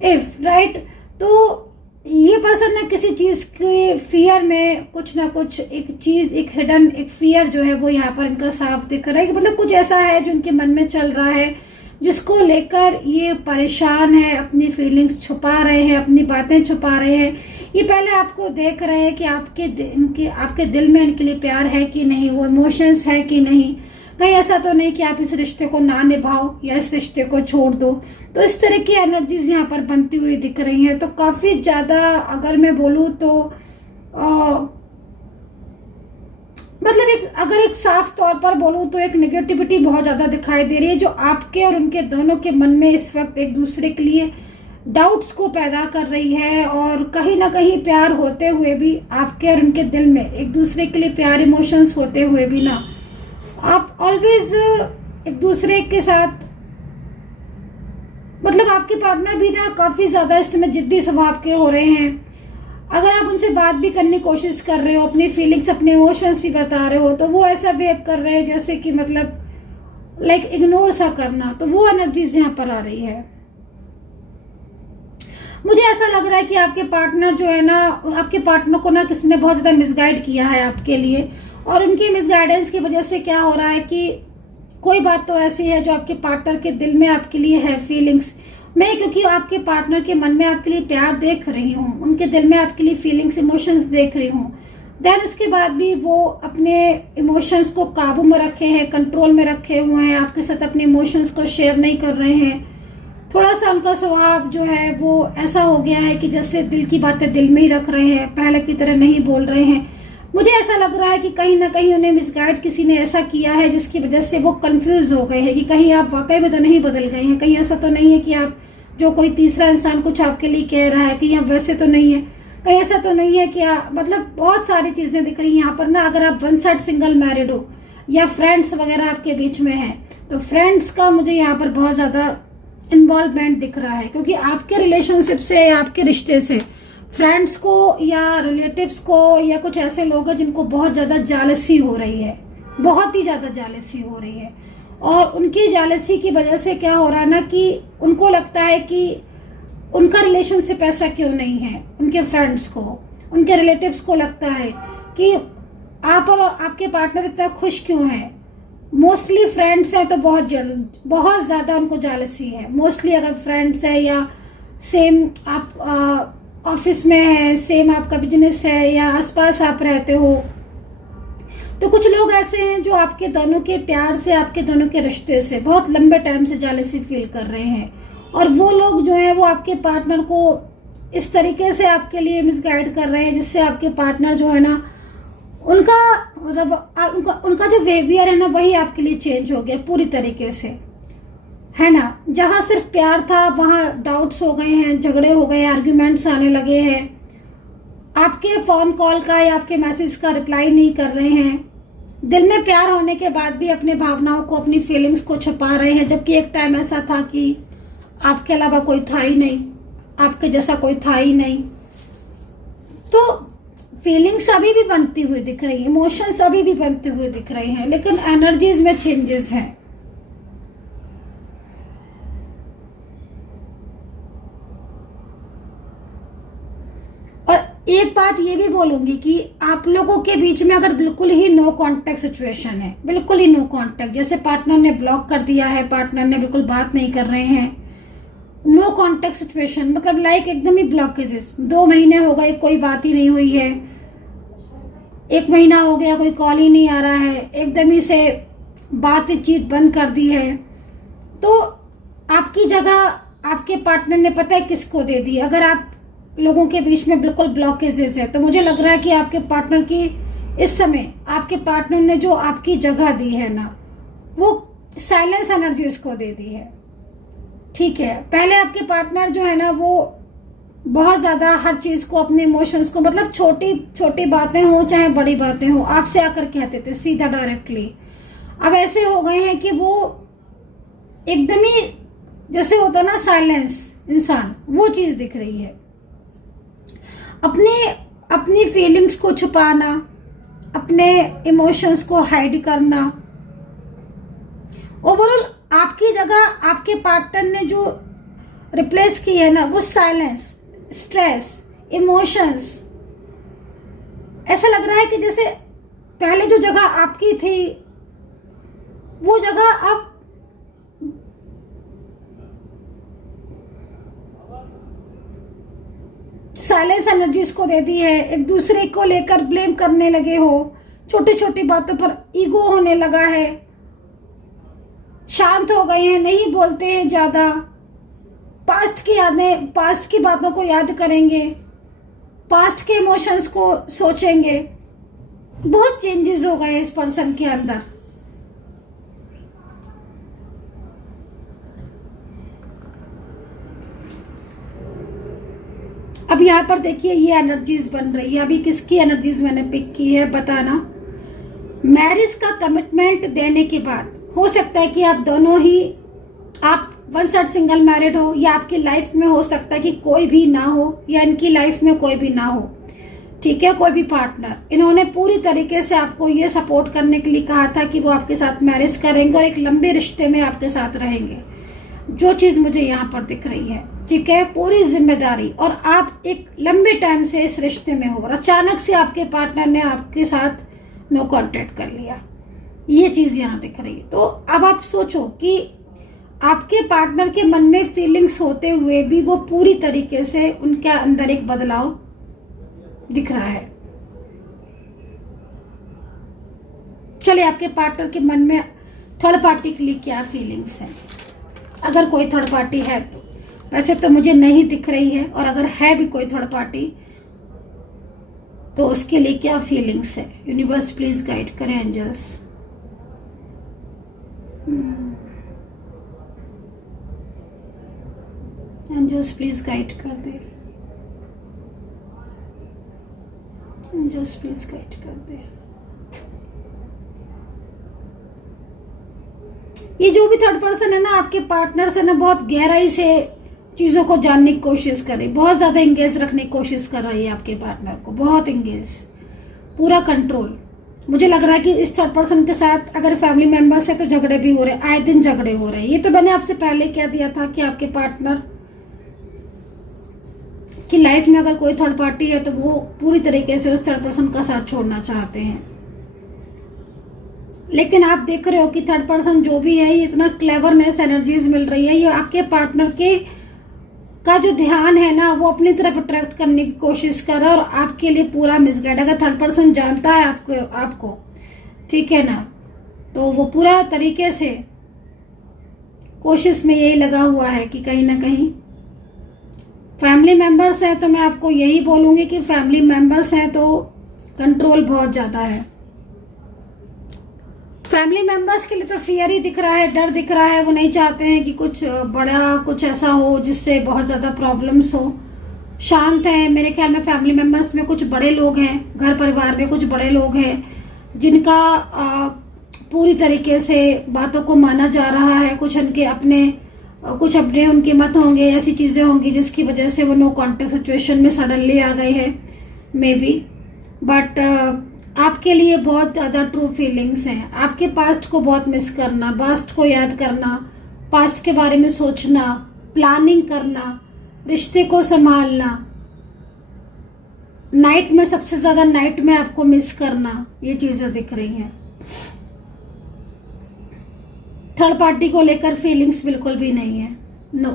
इफ राइट, तो ये पर्सन ना किसी चीज के फियर में कुछ ना कुछ एक चीज, एक हिडन एक फियर जो है वो यहाँ पर इनका साफ दिख रहा है कि मतलब कुछ ऐसा है जो इनके मन में चल रहा है जिसको लेकर ये परेशान है, अपनी फीलिंग्स छुपा रहे हैं, अपनी बातें छुपा रहे हैं। ये पहले आपको देख रहे हैं कि आपके दिल में इनके लिए प्यार है कि नहीं, वो इमोशंस है कि नहीं, कहीं ऐसा तो नहीं कि आप इस रिश्ते को ना निभाओ या इस रिश्ते को छोड़ दो। तो इस तरह की एनर्जीज यहाँ पर बनती हुई दिख रही हैं। तो काफी ज्यादा अगर मैं बोलूँ तो मतलब अगर एक साफ तौर पर बोलूं तो एक नेगेटिविटी बहुत ज्यादा दिखाई दे रही है जो आपके और उनके दोनों के मन में इस वक्त एक दूसरे के लिए डाउट्स को पैदा कर रही है, और कहीं ना कहीं प्यार होते हुए भी आपके और उनके दिल में एक दूसरे के लिए प्यार, इमोशंस होते हुए भी ना आप ऑलवेज एक दूसरे के साथ, मतलब आपके पार्टनर भी ना काफी ज्यादा इस समय जिद्दी स्वभाव के हो रहे हैं। अगर आप उनसे बात भी करने की कोशिश कर रहे हो, अपनी फीलिंग्स, अपने इमोशंस भी बता रहे हो, तो वो ऐसा बिहेव कर रहे हैं जैसे कि मतलब लाइक इग्नोर सा करना। तो वो एनर्जीज यहाँ पर आ रही है। मुझे ऐसा लग रहा है कि आपके पार्टनर जो है ना, आपके पार्टनर को ना किसी ने बहुत ज्यादा मिसगाइड किया है आपके लिए, और उनकी मिसगाइडेंस की वजह से क्या हो रहा है कि कोई बात तो ऐसी है जो आपके पार्टनर के दिल में आपके लिए है फीलिंग्स मैं, क्योंकि आपके पार्टनर के मन में आपके लिए प्यार देख रही हूँ, उनके दिल में आपके लिए फीलिंग्स, इमोशंस देख रही हूँ, देन उसके बाद भी वो अपने इमोशंस को काबू में रखे हैं, कंट्रोल में रखे हुए हैं, आपके साथ अपने इमोशंस को शेयर नहीं कर रहे हैं। थोड़ा सा उनका स्वभाव जो है वो ऐसा हो गया है कि जैसे दिल की बातें दिल में ही रख रहे हैं, पहले की तरह नहीं बोल रहे हैं। मुझे ऐसा लग रहा है कि कहीं ना कहीं उन्हें मिसगाइड किसी ने ऐसा किया है जिसकी वजह से वो कंफ्यूज हो गए हैं कि कहीं आप वाकई में तो नहीं बदल गए हैं, कहीं ऐसा तो नहीं है कि आप जो कोई तीसरा इंसान कुछ आपके लिए कह रहा है, कहीं आप वैसे तो नहीं है, कहीं ऐसा तो नहीं है कि मतलब बहुत सारी चीजें दिख रही हैं यहाँ पर ना। अगर आप वन साइड सिंगल मैरिड हो या फ्रेंड्स वगैरह आपके बीच में है, तो फ्रेंड्स का मुझे यहाँ पर बहुत ज्यादा इन्वॉल्वमेंट दिख रहा है, क्योंकि आपके रिलेशनशिप से, आपके रिश्ते से फ्रेंड्स को या रिलेटिव्स को या कुछ ऐसे लोग हैं जिनको बहुत ज्यादा जालसी हो रही है, बहुत ही ज्यादा जालसी हो रही है, और उनकी जेलसी की वजह से क्या हो रहा है ना कि उनको लगता है कि उनका रिलेशनशिप ऐसा क्यों नहीं है, उनके फ्रेंड्स को, उनके रिलेटिव्स को लगता है कि आप और आपके पार्टनर इतना खुश क्यों हैं। मोस्टली फ्रेंड्स हैं तो बहुत ज़्यादा उनको जेलसी है। मोस्टली अगर फ्रेंड्स है या सेम आप ऑफिस में है, सेम आपका बिजनेस है या आसपास आप रहते हो, तो कुछ लोग ऐसे हैं जो आपके दोनों के प्यार से, आपके दोनों के रिश्ते से बहुत लंबे टाइम से जेलसी फील कर रहे हैं। और वो लोग जो हैं वो आपके पार्टनर को इस तरीके से आपके लिए मिसगाइड कर रहे हैं जिससे आपके पार्टनर जो है ना उनका जो बिहेवियर है ना वही आपके लिए चेंज हो गया पूरी तरीके से, है ना। जहां सिर्फ प्यार था वहां डाउट्स हो गए हैं, झगड़े हो गए, आर्ग्यूमेंट्स आने लगे हैं, आपके फोन कॉल का या आपके मैसेज का रिप्लाई नहीं कर रहे हैं। दिल में प्यार होने के बाद भी अपने भावनाओं को, अपनी फीलिंग्स को छुपा रहे हैं, जबकि एक टाइम ऐसा था कि आपके अलावा कोई था ही नहीं, आपके जैसा कोई था ही नहीं। तो फीलिंग्स अभी भी बनती हुई दिख रही है, इमोशंस अभी भी बनते हुए दिख रहे हैं, लेकिन एनर्जीज में चेंजेस हैं। और एक बात ये भी बोलूंगी कि आप लोगों के बीच में अगर बिल्कुल ही नो कांटेक्ट सिचुएशन है, बिल्कुल ही नो कांटेक्ट, जैसे पार्टनर ने ब्लॉक कर दिया है, पार्टनर ने बिल्कुल बात नहीं कर रहे हैं, नो कांटेक्ट सिचुएशन मतलब लाइक एकदम ही ब्लॉकेजेस, 2 महीने हो गए कोई बात ही नहीं हुई है, 1 महीना हो गया कोई कॉल ही नहीं आ रहा है, एकदम ही से बातचीत बंद कर दी है, तो आपकी जगह आपके पार्टनर ने पता है किसको दे दी। अगर आप लोगों के बीच में बिल्कुल ब्लॉकेजेस है तो मुझे लग रहा है कि आपके पार्टनर की इस समय आपके पार्टनर ने जो आपकी जगह दी है ना वो साइलेंस एनर्जी उसको दे दी है। ठीक है, पहले आपके पार्टनर जो है ना वो बहुत ज्यादा हर चीज को, अपने इमोशंस को, मतलब छोटी छोटी बातें हो चाहे बड़ी बातें हो, आपसे आकर कहते थे सीधा डायरेक्टली। अब ऐसे हो गए हैं कि वो एकदम ही जैसे होता ना साइलेंस इंसान, वो चीज दिख रही है। अपनी फीलिंग्स को छुपाना, अपने इमोशंस को हाइड करना, ओवरऑल आपकी जगह आपके पार्टनर ने जो रिप्लेस की है ना वो साइलेंस, स्ट्रेस, इमोशंस। ऐसा लग रहा है कि जैसे पहले जो जगह आपकी थी वो जगह अब साइलेंस एनर्जीज को दे दी है। एक दूसरे को लेकर ब्लेम करने लगे हो, छोटी छोटी बातों पर ईगो होने लगा है, शांत हो गए हैं, नहीं बोलते हैं ज्यादा, पास्ट की यादें, पास्ट की बातों को याद करेंगे, पास्ट के इमोशंस को सोचेंगे। बहुत चेंजेस हो गए इस पर्सन के अंदर। अब यहाँ पर देखिए ये एनर्जीज बन रही है। अभी किसकी एनर्जीज मैंने पिक की है बताना। मैरिज का कमिटमेंट देने के बाद हो सकता है कि आप दोनों ही, आप वन साइड सिंगल मैरिड हो या आपकी लाइफ में हो सकता है कि कोई भी ना हो या इनकी लाइफ में कोई भी ना हो। ठीक है, कोई भी पार्टनर, इन्होंने पूरी तरीके से आपको ये सपोर्ट करने के लिए कहा था कि वो आपके साथ मैरिज करेंगे और एक लंबे रिश्ते में आपके साथ रहेंगे, जो चीज मुझे यहाँ पर दिख रही है। ठीक है, पूरी जिम्मेदारी, और आप एक लंबे टाइम से इस रिश्ते में हो और अचानक से आपके पार्टनर ने आपके साथ नो कांटेक्ट कर लिया, ये चीज यहाँ दिख रही है। तो अब आप सोचो कि आपके पार्टनर के मन में फीलिंग्स होते हुए भी वो पूरी तरीके से उनके अंदर एक बदलाव दिख रहा है। चलिए, आपके पार्टनर के मन में थर्ड पार्टी के लिए क्या फीलिंग्स हैं, अगर कोई थर्ड पार्टी है तो। वैसे तो मुझे नहीं दिख रही है, और अगर है भी कोई थर्ड पार्टी तो उसके लिए क्या फीलिंग्स है। यूनिवर्स प्लीज गाइड करें एंजल्स। एंजल्स प्लीज गाइड कर दे, एंजल्स प्लीज गाइड कर दे। ये जो भी थर्ड पर्सन है ना आपके पार्टनर से ना बहुत गहराई से चीजों को जानने की कोशिश कर रही, बहुत ज्यादा एंगेज रखने की कोशिश कर रही है आपके पार्टनर को, बहुत एंगेज, पूरा कंट्रोल। मुझे लग रहा है कि इस थर्ड पर्सन के साथ अगर फैमिली मेंबर्स है तो झगड़े भी हो रहे हैं, आए दिन झगड़े हो रहे हैं। ये तो मैंने आपसे पहले कह दिया था कि आपके पार्टनर की लाइफ में अगर कोई थर्ड पार्टी है तो वो पूरी तरीके से उस थर्ड पर्सन का साथ छोड़ना चाहते हैं। लेकिन आप देख रहे हो कि थर्ड पर्सन जो भी है, ये इतना क्लेवरनेस एनर्जीज मिल रही है, ये आपके पार्टनर के का जो ध्यान है ना वो अपनी तरफ अट्रैक्ट करने की कोशिश कर रहा है और आपके लिए पूरा मिसगाइड। अगर थर्ड पर्सन जानता है आपको ठीक है ना, तो वो पूरा तरीके से कोशिश में यही लगा हुआ है कि कहीं ना कहीं फैमिली मेंबर्स हैं तो मैं आपको यही बोलूंगी कि फैमिली मेंबर्स हैं तो कंट्रोल बहुत ज्यादा है। फैमिली मेंबर्स के लिए तो फियर ही दिख रहा है, डर दिख रहा है। वो नहीं चाहते हैं कि कुछ बड़ा कुछ ऐसा हो जिससे बहुत ज़्यादा प्रॉब्लम्स हो। शांत है। मेरे ख्याल में फैमिली मेंबर्स में कुछ बड़े लोग हैं, घर परिवार में कुछ बड़े लोग हैं जिनका पूरी तरीके से बातों को माना जा रहा है। कुछ अपने उनके मत होंगे, ऐसी चीज़ें होंगी जिसकी वजह से वो नो कॉन्टेक्ट सिचुएशन में सडनली आ गए हैं मे बी। बट आपके लिए बहुत ज़्यादा ट्रू फीलिंग्स हैं। आपके पास्ट को बहुत मिस करना, पास्ट को याद करना, पास्ट के बारे में सोचना, प्लानिंग करना, रिश्ते को संभालना, नाइट में सबसे ज़्यादा नाइट में आपको मिस करना, ये चीज़ें दिख रही हैं। थर्ड पार्टी को लेकर फीलिंग्स बिल्कुल भी नहीं है, नो।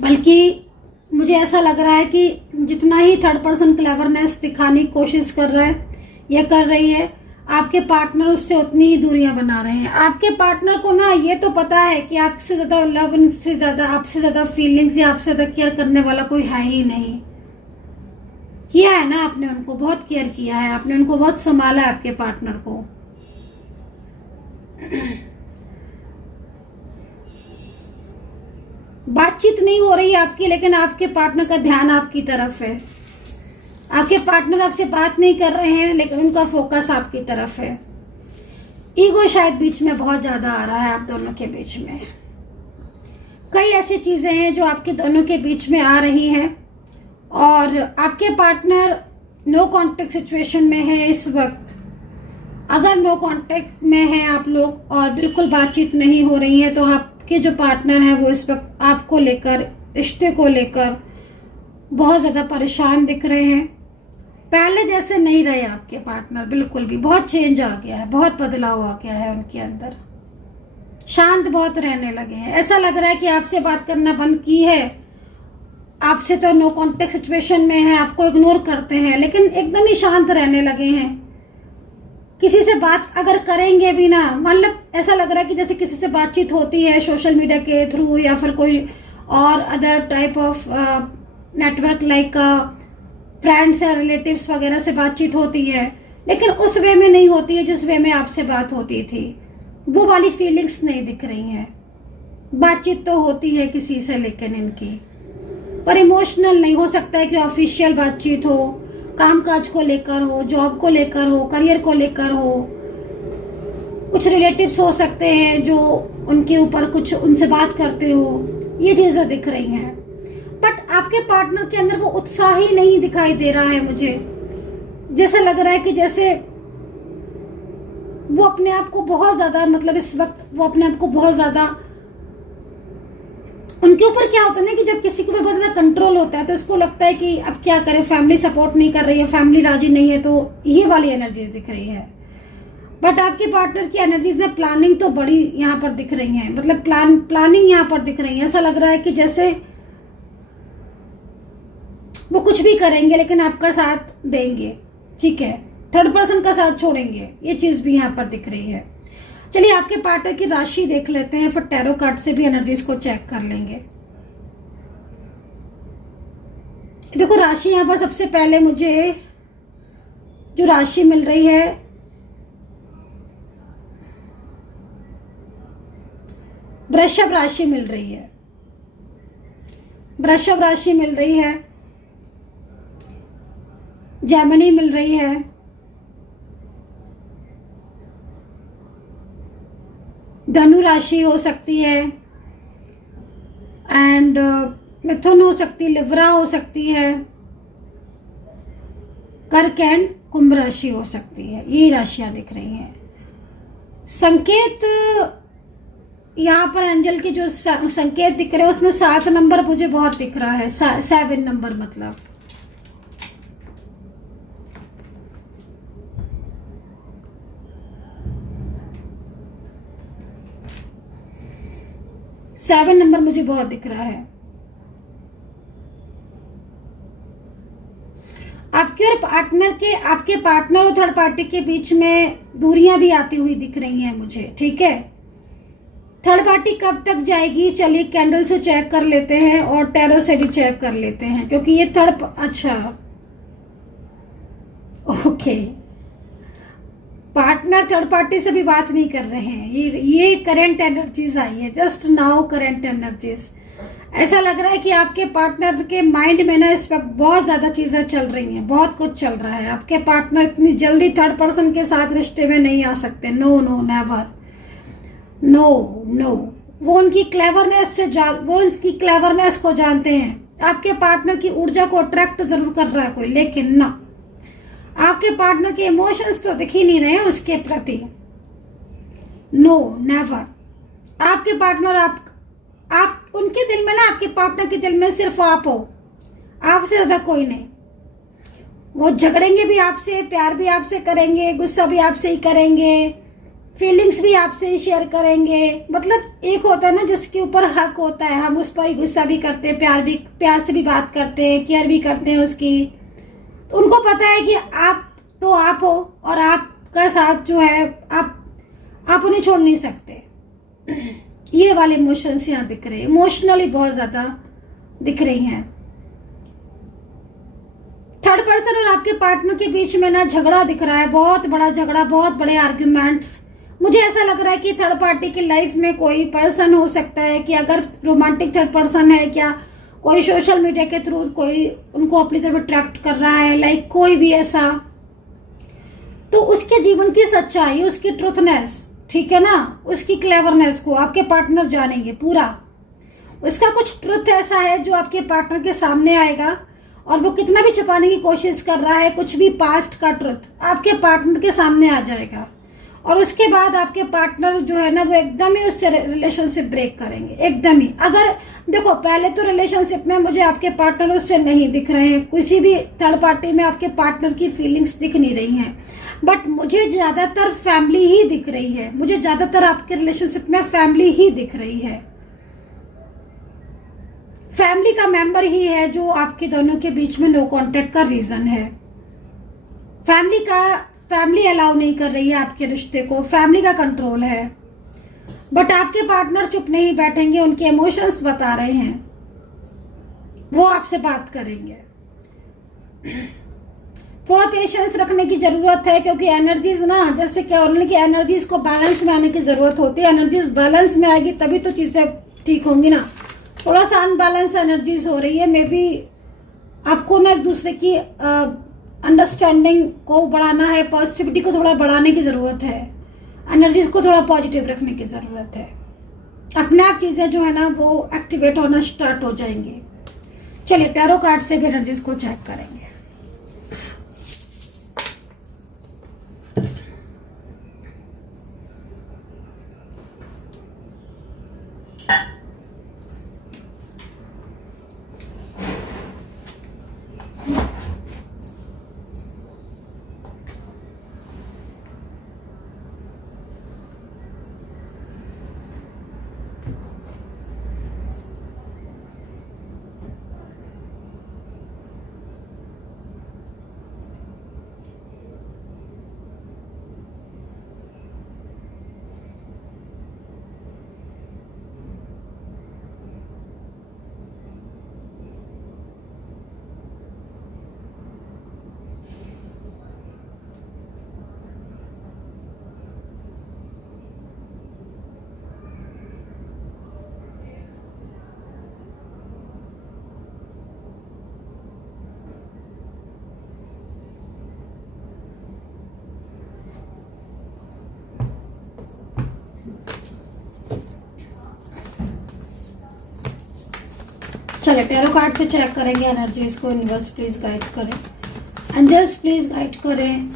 बल्कि मुझे ऐसा लग रहा है कि जितना ही थर्ड पर्सन क्लेवरनेस दिखाने की कोशिश कर रहा है या कर रही है, आपके पार्टनर उससे उतनी ही दूरियां बना रहे हैं। आपके पार्टनर को ना ये तो पता है कि आपसे ज्यादा लव, इनसे ज्यादा, आपसे ज्यादा फीलिंग्स या आपसे ज्यादा केयर करने वाला कोई है ही नहीं। किया है ना आपने, उनको बहुत केयर किया है, आपने उनको बहुत संभाला है, आपके पार्टनर को। बातचीत नहीं हो रही है आपकी, लेकिन आपके पार्टनर का ध्यान आपकी तरफ है। आपके पार्टनर आपसे बात नहीं कर रहे हैं लेकिन उनका फोकस आपकी तरफ है। ईगो शायद बीच में बहुत ज्यादा आ रहा है आप दोनों के बीच में। कई ऐसी चीजें हैं जो आपके दोनों के बीच में आ रही हैं और आपके पार्टनर नो कांटेक्ट सिचुएशन में है इस वक्त। अगर नो कांटेक्ट में है आप लोग और बिल्कुल बातचीत नहीं हो रही है तो आपके जो पार्टनर है वो इस वक्त आपको लेकर, रिश्ते को लेकर बहुत ज्यादा परेशान दिख रहे हैं। पहले जैसे नहीं रहे आपके पार्टनर, बिल्कुल भी। बहुत चेंज आ गया है, बहुत बदलाव आ गया है उनके अंदर। शांत बहुत रहने लगे हैं। ऐसा लग रहा है कि आपसे बात करना बंद की है, आपसे तो नो कांटेक्ट सिचुएशन में है, आपको इग्नोर करते हैं, लेकिन एकदम ही शांत रहने लगे हैं। किसी से बात अगर करेंगे भी ना, मतलब ऐसा लग रहा है कि जैसे किसी से बातचीत होती है सोशल मीडिया के थ्रू या फिर कोई और other type of network like friends या रिलेटिव्स वगैरह से बातचीत होती है, लेकिन उस वे में नहीं होती है जिस वे में आपसे बात होती थी। वो वाली फीलिंग्स नहीं दिख रही हैं। बातचीत तो होती है किसी से, लेकिन इनकी पर इमोशनल नहीं। हो सकता है कि ऑफिशियल बातचीत हो, कामकाज को लेकर हो, जॉब को लेकर हो, करियर को लेकर हो। कुछ रिलेटिव्स हो सकते हैं जो उनके ऊपर कुछ उनसे बात करते हो, ये चीजें दिख रही हैं। बट आपके पार्टनर के अंदर वो उत्साह ही नहीं दिखाई दे रहा है मुझे। जैसे लग रहा है कि जैसे वो अपने आप को बहुत ज्यादा, मतलब इस वक्त वो अपने आप को बहुत ज्यादा, उनके ऊपर क्या होता है ना कि जब किसी के ऊपर बहुत ज्यादा कंट्रोल होता है तो उसको लगता है कि अब क्या करें, फैमिली सपोर्ट नहीं कर रही है, फैमिली राजी नहीं है, तो ये वाली एनर्जीज दिख रही है। बट आपके पार्टनर की एनर्जीज में प्लानिंग तो बड़ी यहाँ पर दिख रही है, मतलब प्लानिंग यहाँ पर दिख रही है। ऐसा लग रहा है कि जैसे वो कुछ भी करेंगे लेकिन आपका साथ देंगे, ठीक है, थर्ड पर्सन का साथ छोड़ेंगे, ये चीज भी यहाँ पर दिख रही है। चलिए आपके पार्टनर की राशि देख लेते हैं, फिर टैरो कार्ड से भी एनर्जीज को चेक कर लेंगे। देखो राशि यहाँ पर सबसे पहले मुझे जो राशि मिल रही है, वृषभ राशि मिल रही है। वृषभ राशि मिल रही है, जेमिनी मिल रही है, धनु राशि हो सकती है, एंड मिथुन हो सकती है, लिब्रा हो सकती है, कर्क एंड कुंभ राशि हो सकती है। ये राशियां दिख रही हैं। संकेत यहाँ पर एंजल के जो संकेत दिख रहे हैं उसमें 7 नंबर मुझे बहुत दिख रहा है। 7 नंबर मतलब 7 नंबर मुझे बहुत दिख रहा है। आपके पार्टनर और थर्ड पार्टी के बीच में दूरियां भी आती हुई दिख रही हैं मुझे। ठीक है, थर्ड पार्टी कब तक जाएगी, चलिए कैंडल से चेक कर लेते हैं और टैरो से भी चेक कर लेते हैं, क्योंकि ये अच्छा ओके, पार्टनर थर्ड पार्टी से भी बात नहीं कर रहे हैं। ये करंट एनर्जीज आई है, जस्ट नाउ करंट एनर्जीज। ऐसा लग रहा है कि आपके पार्टनर के माइंड में ना इस वक्त बहुत ज्यादा चीजें चल रही हैं, बहुत कुछ चल रहा है। आपके पार्टनर इतनी जल्दी थर्ड पर्सन के साथ रिश्ते में नहीं आ सकते। No no never, no no. वो उसकी क्लेवरनेस को जानते हैं। आपके पार्टनर की ऊर्जा को अट्रैक्ट जरूर कर रहा है कोई, लेकिन ना, आपके पार्टनर के इमोशंस तो दिख ही नहीं रहे हैं उसके प्रति। No never. आपके पार्टनर आप उनके दिल में ना, आपके पार्टनर के दिल में सिर्फ आप हो, आपसे ज्यादा कोई नहीं। वो झगड़ेंगे भी आपसे, प्यार भी आपसे करेंगे, गुस्सा भी आपसे ही करेंगे, फीलिंग्स भी आपसे ही शेयर करेंगे। मतलब एक होता है ना जिसके ऊपर हक होता है, हम उस पर ही गुस्सा भी करते हैं, प्यार से भी बात करते हैं, केयर भी करते हैं उसकी। तो उनको पता है कि आप हो और आपका साथ जो है आप उन्हें छोड़ नहीं सकते। ये वाले इमोशंस यहाँ दिख रहे हैं, इमोशनली बहुत ज्यादा दिख रही हैं। थर्ड पर्सन और आपके पार्टनर के बीच में ना झगड़ा दिख रहा है, बहुत बड़ा झगड़ा, बहुत बड़े आर्ग्यूमेंट्स। मुझे ऐसा लग रहा है कि थर्ड पार्टी की लाइफ में कोई पर्सन हो सकता है कि अगर रोमांटिक थर्ड पर्सन है, क्या कोई सोशल मीडिया के थ्रू कोई उनको अपनी तरफ अट्रैक्ट कर रहा है, लाइक कोई भी ऐसा, तो उसके जीवन की सच्चाई, उसकी ट्रूथनेस, ठीक है ना, उसकी क्लेवरनेस को आपके पार्टनर जानेंगे पूरा। उसका कुछ ट्रुथ ऐसा है जो आपके पार्टनर के सामने आएगा, और वो कितना भी छुपाने की कोशिश कर रहा है, कुछ भी पास्ट का ट्रुथ आपके पार्टनर के सामने आ जाएगा। और उसके बाद आपके पार्टनर जो है ना वो एकदम ही उससे रिलेशनशिप ब्रेक करेंगे, एकदम ही। अगर देखो, पहले तो रिलेशनशिप में मुझे आपके पार्टनर उससे नहीं दिख रहे हैं, किसी भी थर्ड पार्टी में आपके पार्टनर की फीलिंग्स दिख नहीं रही हैं, बट मुझे ज्यादातर फैमिली ही दिख रही है। मुझे ज्यादातर आपके रिलेशनशिप में फैमिली ही दिख रही है। फैमिली का मेंबर ही है जो आपके दोनों के बीच में नो कॉन्टेक्ट का रीजन है। फैमिली अलाउ नहीं कर रही है आपके रिश्ते को, फैमिली का कंट्रोल है। बट आपके पार्टनर चुप नहीं बैठेंगे, उनके इमोशंस बता रहे हैं, वो आपसे बात करेंगे। थोड़ा पेशेंस रखने की जरूरत है, क्योंकि एनर्जीज ना, जैसे क्या उन्होंने कि एनर्जीज को बैलेंस में आने की जरूरत होती है। एनर्जीज बैलेंस में आएगी तभी तो चीजें ठीक होंगी ना। थोड़ा सा अनबैलेंस एनर्जीज हो रही है। मे बी आपको ना एक दूसरे की अंडरस्टैंडिंग को बढ़ाना है, पॉजिटिविटी को थोड़ा बढ़ाने की जरूरत है, एनर्जीज को थोड़ा पॉजिटिव रखने की जरूरत है। अपने आप चीजें जो है ना वो एक्टिवेट होना स्टार्ट हो जाएंगी। चलिए टैरो कार्ड से भी एनर्जीज को चेक करेंगे। चले टैरो कार्ड से चेक करेंगे एनर्जीज को। यूनिवर्स प्लीज गाइड करें। एंजल्स प्लीज गाइड करें,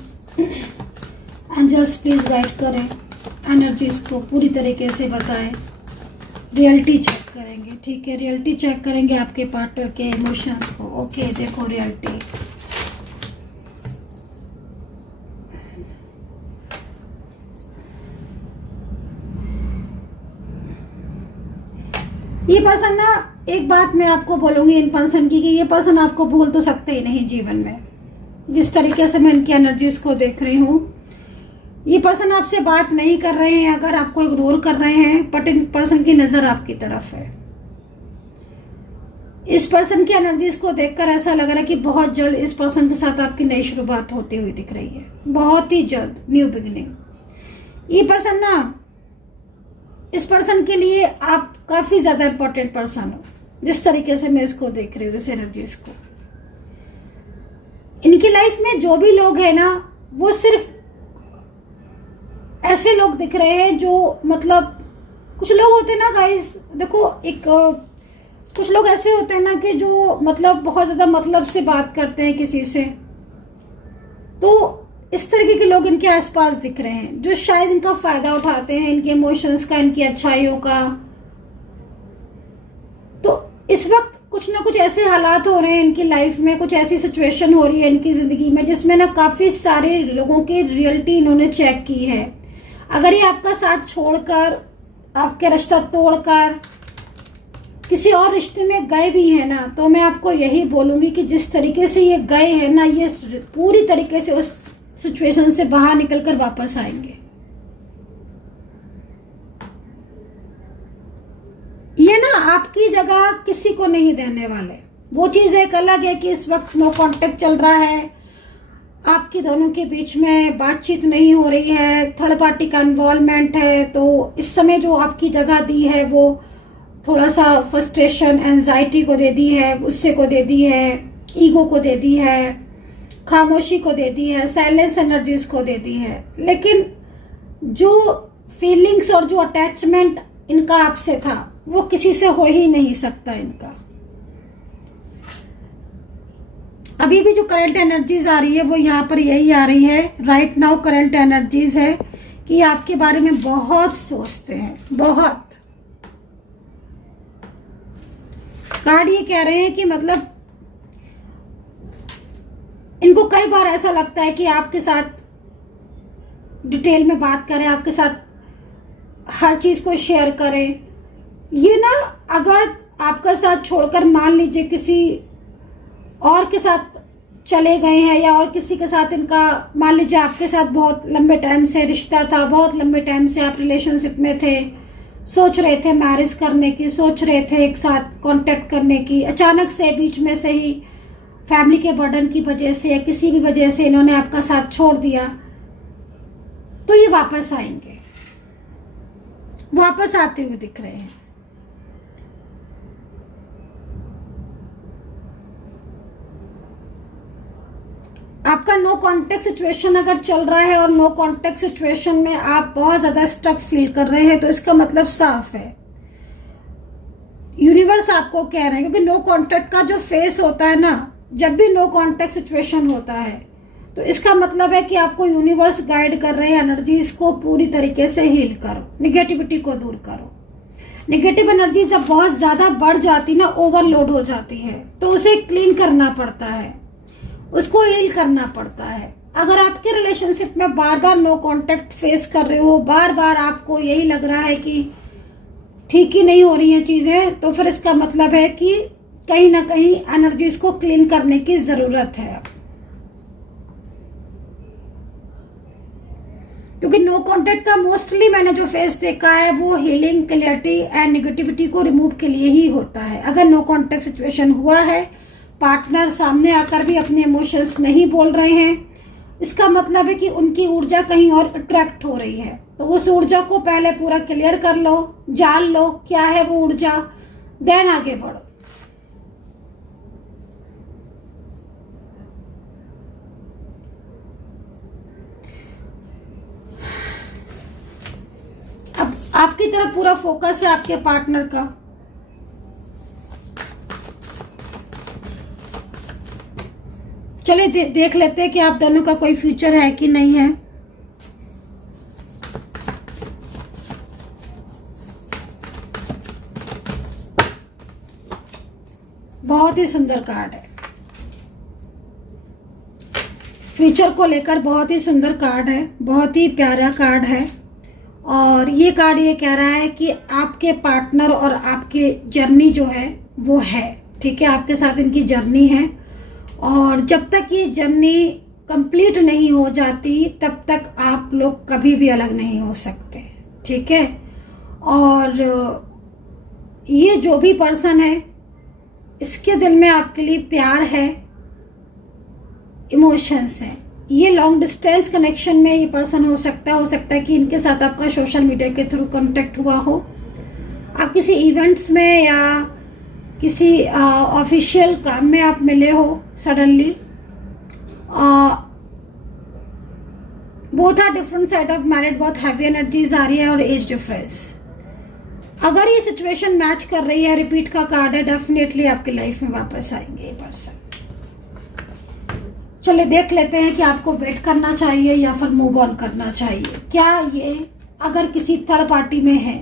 एंजल्स प्लीज गाइड करें, एनर्जीज को पूरी तरीके से बताएं। रियलिटी चेक करेंगे, ठीक है, रियलिटी चेक करेंगे आपके पार्टनर के इमोशंस को। ओके, देखो रियलिटी। ये पर्सन ना, एक बात मैं आपको बोलूंगी इन पर्सन की, कि ये पर्सन आपको भूल तो सकते ही नहीं जीवन में। जिस तरीके से मैं इनकी एनर्जीज को देख रही हूँ, ये पर्सन आपसे बात नहीं कर रहे हैं, अगर आपको इग्नोर कर रहे हैं, बट इन पर्सन की नजर आपकी तरफ है। इस पर्सन की एनर्जीज को देखकर ऐसा लग रहा है कि बहुत जल्द इस पर्सन के साथ आपकी नई शुरुआत होती हुई दिख रही है, बहुत ही जल्द, न्यू बिगिनिंग। ये पर्सन ना, इस पर्सन के लिए आप काफी ज्यादा इंपॉर्टेंट पर्सन हो, जिस तरीके से मैं इसको देख रही हूँ, इस एनर्जीज को। इनकी लाइफ में जो भी लोग हैं ना, वो सिर्फ ऐसे लोग दिख रहे हैं जो, मतलब कुछ लोग होते हैं ना गाइस, देखो एक कुछ लोग ऐसे होते हैं ना कि जो मतलब बहुत ज्यादा मतलब से बात करते हैं किसी से, तो इस तरीके के लोग इनके आसपास दिख रहे हैं, जो शायद इनका फायदा उठाते हैं, इनके इमोशंस का, इनकी अच्छाइयों का। तो इस वक्त कुछ ना कुछ ऐसे हालात हो रहे हैं इनकी लाइफ में, कुछ ऐसी सिचुएशन हो रही है इनकी जिंदगी में, जिसमें ना काफी सारे लोगों की रियलिटी इन्होंने चेक की है। अगर ये आपका साथ छोड़कर, आपके रिश्ता तोड़कर किसी और रिश्ते में गए भी हैं ना, तो मैं आपको यही बोलूंगी कि जिस तरीके से ये गए हैं ना, ये पूरी तरीके से उस सिचुएशन से बाहर निकलकर वापस आएंगे। ये ना आपकी जगह किसी को नहीं देने वाले। वो चीज एक अलग है कि इस वक्त नो कांटेक्ट चल रहा है, आपकी दोनों के बीच में बातचीत नहीं हो रही है, थर्ड पार्टी का इन्वॉल्वमेंट है, तो इस समय जो आपकी जगह दी है वो थोड़ा सा फ्रस्ट्रेशन, एंजाइटी को दे दी है, गुस्से को दे दी है, ईगो को दे दी है, खामोशी को दे दी है, साइलेंस एनर्जीज को दे दी है। लेकिन जो फीलिंग्स और जो अटैचमेंट इनका आपसे था, वो किसी से हो ही नहीं सकता इनका। अभी भी जो करंट एनर्जीज आ रही है वो यहाँ पर यही आ रही है, राइट नाउ करंट एनर्जीज है कि आपके बारे में बहुत सोचते हैं, बहुत। कार्ड ये कह रहे हैं कि मतलब इनको कई बार ऐसा लगता है कि आपके साथ डिटेल में बात करें, आपके साथ हर चीज को शेयर करें। ये ना, अगर आपका साथ छोड़कर मान लीजिए किसी और के साथ चले गए हैं, या और किसी के साथ इनका, मान लीजिए आपके साथ बहुत लंबे टाइम से रिश्ता था, बहुत लंबे टाइम से आप रिलेशनशिप में थे, सोच रहे थे मैरिज करने की, सोच रहे थे एक साथ कांटेक्ट करने की, अचानक से बीच में से ही फैमिली के बर्डन की वजह से या किसी भी वजह से इन्होंने आपका साथ छोड़ दिया, तो ये वापस आएंगे, वापस आते हुए दिख रहे हैं। आपका नो कांटेक्ट सिचुएशन अगर चल रहा है और नो कांटेक्ट सिचुएशन में आप बहुत ज्यादा स्टक फील कर रहे हैं, तो इसका मतलब साफ है, यूनिवर्स आपको कह रहे हैं, क्योंकि नो कांटेक्ट का जो फेस होता है ना, जब भी नो कांटेक्ट सिचुएशन होता है, तो इसका मतलब है कि आपको यूनिवर्स गाइड कर रहे हैं, एनर्जीज को पूरी तरीके से हील करो, निगेटिविटी को दूर करो। निगेटिव एनर्जी जब बहुत ज्यादा बढ़ जाती ना, ओवरलोड हो जाती है, तो उसे क्लीन करना पड़ता है, उसको हील करना पड़ता है। अगर आपके रिलेशनशिप में बार बार नो कांटेक्ट फेस कर रहे हो, बार बार आपको यही लग रहा है कि ठीक ही नहीं हो रही हैं चीजें, तो फिर इसका मतलब है कि कहीं ना कहीं एनर्जीज को क्लीन करने की जरूरत है। क्योंकि नो कांटेक्ट का मोस्टली मैंने जो फेस देखा है वो हीलिंग, क्लियरिटी एंड नेगेटिविटी को रिमूव के लिए ही होता है। अगर नो कांटेक्ट सिचुएशन हुआ है, पार्टनर सामने आकर भी अपने इमोशंस नहीं बोल रहे हैं, इसका मतलब है कि उनकी ऊर्जा कहीं और अट्रैक्ट हो रही है। तो उस ऊर्जा को पहले पूरा क्लियर कर लो, जान लो क्या है वो ऊर्जा, देन आगे बढ़ो। अब आपकी तरफ पूरा फोकस है आपके पार्टनर का। चलिए देख लेते हैं कि आप दोनों का कोई फ्यूचर है कि नहीं है। बहुत ही सुंदर कार्ड है, फ्यूचर को लेकर बहुत ही सुंदर कार्ड है, बहुत ही प्यारा कार्ड है। और ये कार्ड ये कह रहा है कि आपके पार्टनर और आपकी जर्नी जो है वो है, ठीक है, आपके साथ इनकी जर्नी है। और जब तक ये जर्नी कंप्लीट नहीं हो जाती तब तक आप लोग कभी भी अलग नहीं हो सकते, ठीक है। और ये जो भी पर्सन है इसके दिल में आपके लिए प्यार है, इमोशंस है। ये लॉन्ग डिस्टेंस कनेक्शन में ये पर्सन हो सकता है कि इनके साथ आपका सोशल मीडिया के थ्रू कांटेक्ट हुआ हो, आप किसी इवेंट्स में या किसी ऑफिशियल काम में आप मिले हो suddenly. Both are different side of married, बहुत हैवी एनर्जीज आ रही है और एज डिफरेंस। अगर ये सिचुएशन मैच कर रही है, रिपीट का कार्ड है, डेफिनेटली आपकी लाइफ में वापस आएंगे ये पर्सन। चलिए देख लेते हैं कि आपको वेट करना चाहिए या फिर मूव ऑन करना चाहिए। क्या ये अगर किसी थर्ड पार्टी में है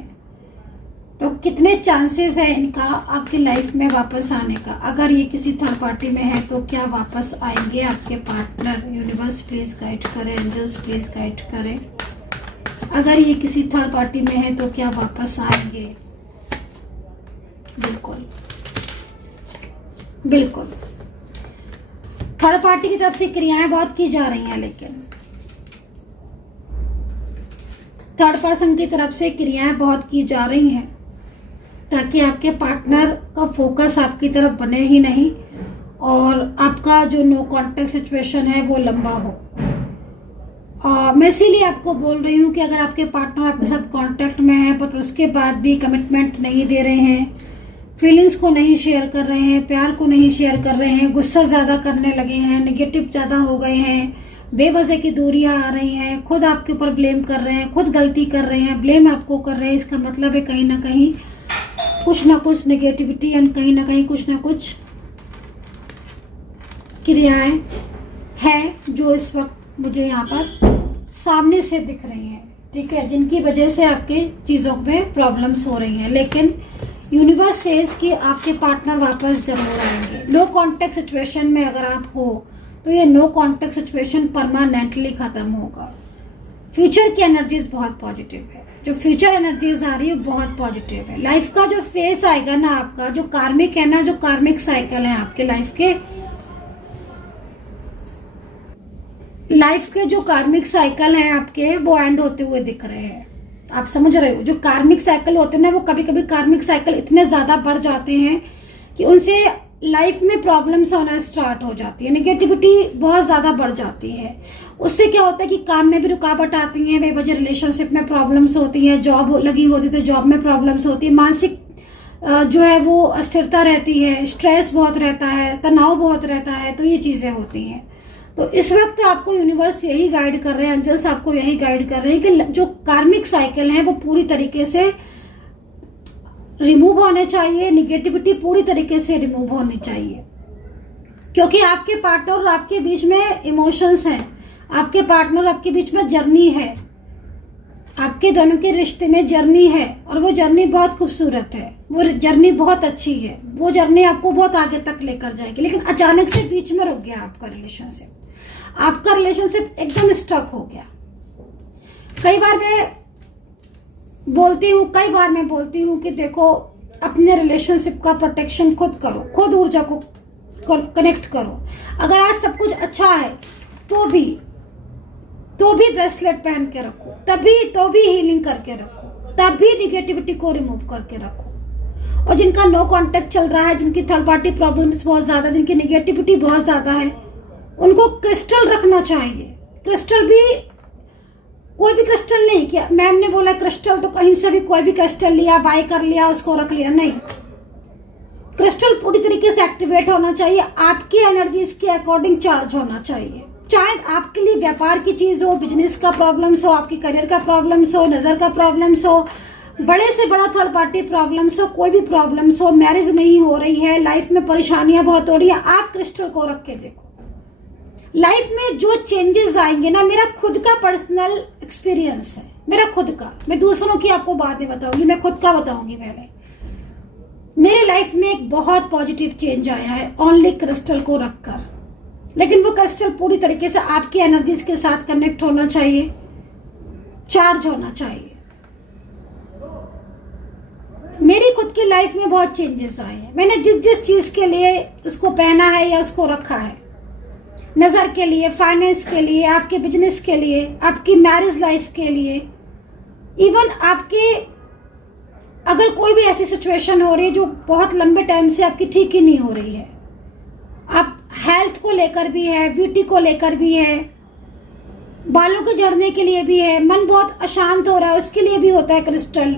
तो कितने चांसेस है इनका आपकी लाइफ में वापस आने का। अगर ये किसी थर्ड पार्टी में है तो क्या वापस आएंगे आपके पार्टनर। यूनिवर्स प्लीज गाइड करें, एंजल्स प्लीज गाइड करें। अगर ये किसी थर्ड पार्टी में है तो क्या वापस आएंगे। बिल्कुल बिल्कुल, थर्ड पार्टी की तरफ से क्रियाएं बहुत की जा रही हैं, लेकिन थर्ड पर्सन की तरफ से क्रियाएं बहुत की जा रही हैं ताकि आपके पार्टनर का फोकस आपकी तरफ बने ही नहीं और आपका जो नो कांटेक्ट सिचुएशन है वो लंबा हो। मैं इसीलिए आपको बोल रही हूँ कि अगर आपके पार्टनर आपके साथ कांटेक्ट में है पर उसके बाद भी कमिटमेंट नहीं दे रहे हैं, फीलिंग्स को नहीं शेयर कर रहे हैं, प्यार को नहीं शेयर कर रहे हैं, गुस्सा ज़्यादा करने लगे हैं, नेगेटिव ज़्यादा हो गए हैं, बेवजह की दूरियां आ रही हैं, खुद आपके ऊपर ब्लेम कर रहे हैं, खुद गलती कर रहे हैं, ब्लेम आपको कर रहे हैं, इसका मतलब है कहीं ना कहीं कुछ ना कुछ नेगेटिविटी एंड कहीं ना कहीं कुछ ना कुछ क्रियाएं हैं जो इस वक्त मुझे यहाँ पर सामने से दिख रही हैं, ठीक है, जिनकी वजह से आपके चीज़ों में प्रॉब्लम्स हो रही हैं। लेकिन यूनिवर्स सेज कि आपके पार्टनर वापस जरूर आएंगे। नो कांटेक्ट सिचुएशन में अगर आप हो तो ये नो कांटेक्ट सिचुएशन परमानेंटली खत्म होगा। फ्यूचर की एनर्जीज बहुत पॉजिटिव है, जो फ्यूचर एनर्जीज आ रही है बहुत पॉजिटिव है। लाइफ का जो फेस आएगा ना, आपका जो कार्मिक है ना, जो कार्मिक साइकिल है आपके लाइफ के जो कार्मिक साइकिल हैं आपके वो एंड होते हुए दिख रहे हैं। आप समझ रहे हो, जो कार्मिक साइकिल होते हैं ना, वो कभी कभी कार्मिक साइकिल इतने ज्यादा बढ़ जाते हैं कि उनसे लाइफ में प्रॉब्लम्स होना स्टार्ट हो जाती है, नेगेटिविटी बहुत ज्यादा बढ़ जाती है। उससे क्या होता है कि काम में भी रुकावट आती है, बेवजह रिलेशनशिप में प्रॉब्लम्स होती है, जॉब लगी होती तो जॉब में प्रॉब्लम्स होती है, मानसिक जो है वो अस्थिरता रहती है, स्ट्रेस बहुत रहता है, तनाव बहुत रहता है, तो ये चीजें होती हैं। तो इस वक्त आपको यूनिवर्स यही गाइड कर रहे हैं, एंजल्स आपको यही गाइड कर रहे हैं कि जो कार्मिक साइकिल है वो पूरी तरीके से रिमूव होने चाहिए, निगेटिविटी पूरी तरीके से रिमूव होनी चाहिए, क्योंकि आपके पार्टनर और आपके बीच में इमोशंस हैं, आपके पार्टनर और आपके बीच में जर्नी है, आपके दोनों के रिश्ते में जर्नी है और वो जर्नी बहुत खूबसूरत है, वो जर्नी बहुत अच्छी है, वो जर्नी आपको बहुत आगे तक लेकर जाएगी। लेकिन अचानक से बीच में रुक गया आपका रिलेशनशिप एकदम स्टक हो गया। कई बार मैं बोलती हूँ कि देखो, अपने रिलेशनशिप का प्रोटेक्शन खुद करो, खुद ऊर्जा को कनेक्ट करो। अगर आज सब कुछ अच्छा है तो भी ब्रेसलेट पहन के रखो, तो भी हीलिंग करके रखो, तभी निगेटिविटी को रिमूव करके रखो। और जिनका नो कांटेक्ट चल रहा है, जिनकी थर्ड पार्टी प्रॉब्लम्स बहुत ज्यादा, जिनकी निगेटिविटी बहुत ज्यादा है, उनको क्रिस्टल रखना चाहिए। क्रिस्टल भी कोई भी क्रिस्टल नहीं, कि मैम ने बोला क्रिस्टल तो कहीं से भी कोई भी क्रिस्टल लिया, बाय कर लिया, उसको रख लिया, नहीं। क्रिस्टल पूरी तरीके से एक्टिवेट होना चाहिए, आपकी एनर्जीज के अकॉर्डिंग चार्ज होना चाहिए। चाहे आपके लिए व्यापार की चीज हो, बिजनेस का प्रॉब्लम्स हो, आपकी करियर का प्रॉब्लम्स हो, नजर का प्रॉब्लम्स हो, बड़े से बड़ा थर्ड पार्टी प्रॉब्लम्स हो, कोई भी प्रॉब्लम्स हो, मैरिज नहीं हो रही है, लाइफ में परेशानियां बहुत हो रही है, आप क्रिस्टल को रख के देखो, लाइफ में जो चेंजेस आएंगे ना, मेरा खुद का पर्सनल एक्सपीरियंस है, मेरा खुद का, मैं दूसरों की आपको बात नहीं बताऊंगी, मैं खुद का बताऊंगी। पहले मेरे लाइफ में एक बहुत पॉजिटिव चेंज आया है ओनली क्रिस्टल को रखकर, लेकिन वो क्रिस्टल पूरी तरीके से आपकी एनर्जीज के साथ कनेक्ट होना चाहिए, चार्ज होना चाहिए। मेरी खुद की लाइफ में बहुत चेंजेस आए हैं। मैंने जिस जिस चीज के लिए उसको पहना है या उसको रखा है, नजर के लिए, फाइनेंस के लिए, आपके बिजनेस के लिए, आपकी मैरिज लाइफ के लिए, इवन आपके अगर कोई भी ऐसी सिचुएशन हो रही है जो बहुत लंबे टाइम से आपकी ठीक ही नहीं हो रही है, आप हेल्थ को लेकर भी है, ब्यूटी को लेकर भी है, बालों के झड़ने के लिए भी है, मन बहुत अशांत हो रहा है उसके लिए भी होता है क्रिस्टल,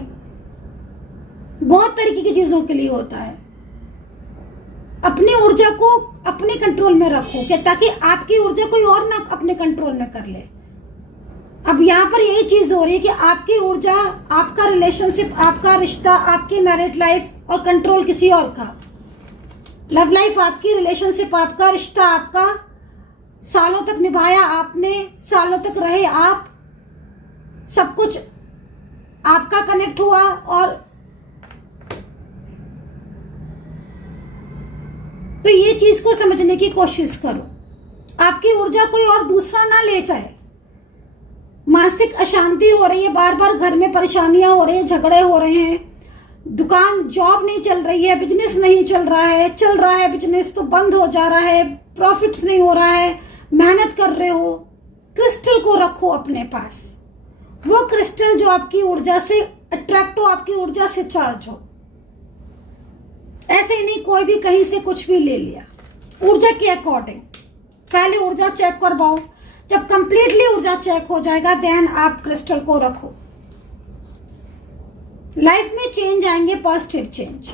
बहुत तरीके की चीजों के लिए होता है। अपनी ऊर्जा को अपने कंट्रोल में रखो, क्या ताकि आपकी ऊर्जा कोई और ना अपने कंट्रोल में कर ले। अब यहाँ पर यही चीज हो रही है कि आपकी ऊर्जा, आपका रिलेशनशिप, आपका रिश्ता, आपकी मैरिड लाइफ और कंट्रोल किसी और का, लव लाइफ आपकी, रिलेशनशिप आपका, रिश्ता आपका, सालों तक निभाया आपने, सालों तक रहे आप, सब कुछ आपका कनेक्ट हुआ। और तो ये चीज को समझने की कोशिश करो, आपकी ऊर्जा कोई और दूसरा ना ले जाए। मानसिक अशांति हो रही है, बार बार घर में परेशानियां हो रही है, झगड़े हो रहे हैं, दुकान जॉब नहीं चल रही है, बिजनेस नहीं चल रहा है बिजनेस तो बंद हो जा रहा है, प्रॉफिट्स नहीं हो रहा है, मेहनत कर रहे हो, क्रिस्टल को रखो अपने पास। वो क्रिस्टल जो आपकी ऊर्जा से अट्रैक्ट हो, आपकी ऊर्जा से चार्ज हो। ऐसे ही नहीं कोई भी कहीं से कुछ भी ले लिया, ऊर्जा के अकॉर्डिंग पहले ऊर्जा चेक करवाओ। जब कंप्लीटली ऊर्जा चेक हो जाएगा देन आप क्रिस्टल को रखो। लाइफ में चेंज आएंगे, पॉजिटिव चेंज।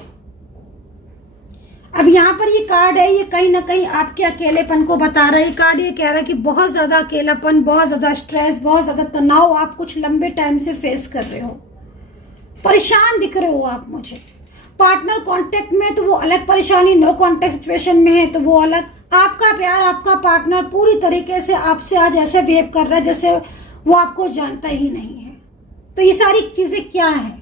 अब यहाँ पर ये कार्ड है, ये कहीं ना कहीं आपके अकेलेपन को बता रहा है। ये कार्ड ये कह रहा है कि बहुत ज्यादा अकेलापन, बहुत ज्यादा स्ट्रेस, बहुत ज्यादा तनाव आप कुछ लंबे टाइम से फेस कर रहे हो, परेशान दिख रहे हो आप मुझे। पार्टनर कांटेक्ट में तो वो अलग परेशानी, नो कांटेक्ट सिचुएशन में है तो वो अलग। आपका प्यार, आपका पार्टनर पूरी तरीके से आपसे आज ऐसे बिहेव कर रहा है जैसे वो आपको जानता ही नहीं है। तो ये सारी चीजें क्या है?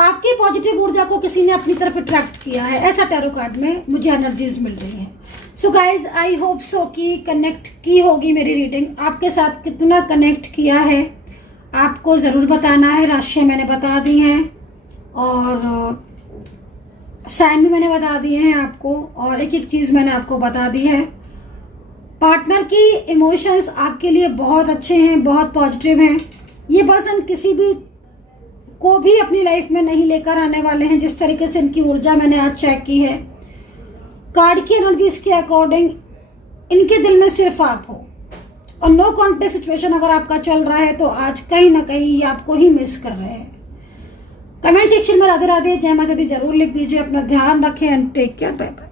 आपकी पॉजिटिव ऊर्जा को किसी ने अपनी तरफ अट्रैक्ट किया है, ऐसा टैरो कार्ड में मुझे एनर्जीज मिल रही है। So guys, I hope so कि कनेक्ट की होगी मेरी रीडिंग, आपके साथ कितना कनेक्ट किया है आपको जरूर बताना है। राशियां मैंने बता दी हैं और साइन भी मैंने बता दिए हैं आपको, और एक एक चीज मैंने आपको बता दी है। पार्टनर की इमोशंस आपके लिए बहुत अच्छे हैं, बहुत पॉजिटिव हैं। ये पर्सन किसी भी को भी अपनी लाइफ में नहीं लेकर आने वाले हैं, जिस तरीके से इनकी ऊर्जा मैंने आज चेक की है। कार्ड की एनर्जीज के अकॉर्डिंग इनके दिल में सिर्फ आप हो, और नो कॉन्टेक्ट सिचुएशन अगर आपका चल रहा है तो आज कहीं ना कहीं ये आपको ही मिस कर रहे हैं। कमेंट सेक्शन में राधे राधे, जय माता दी जरूर लिख दीजिए। अपना ध्यान रखें and take care, bye bye.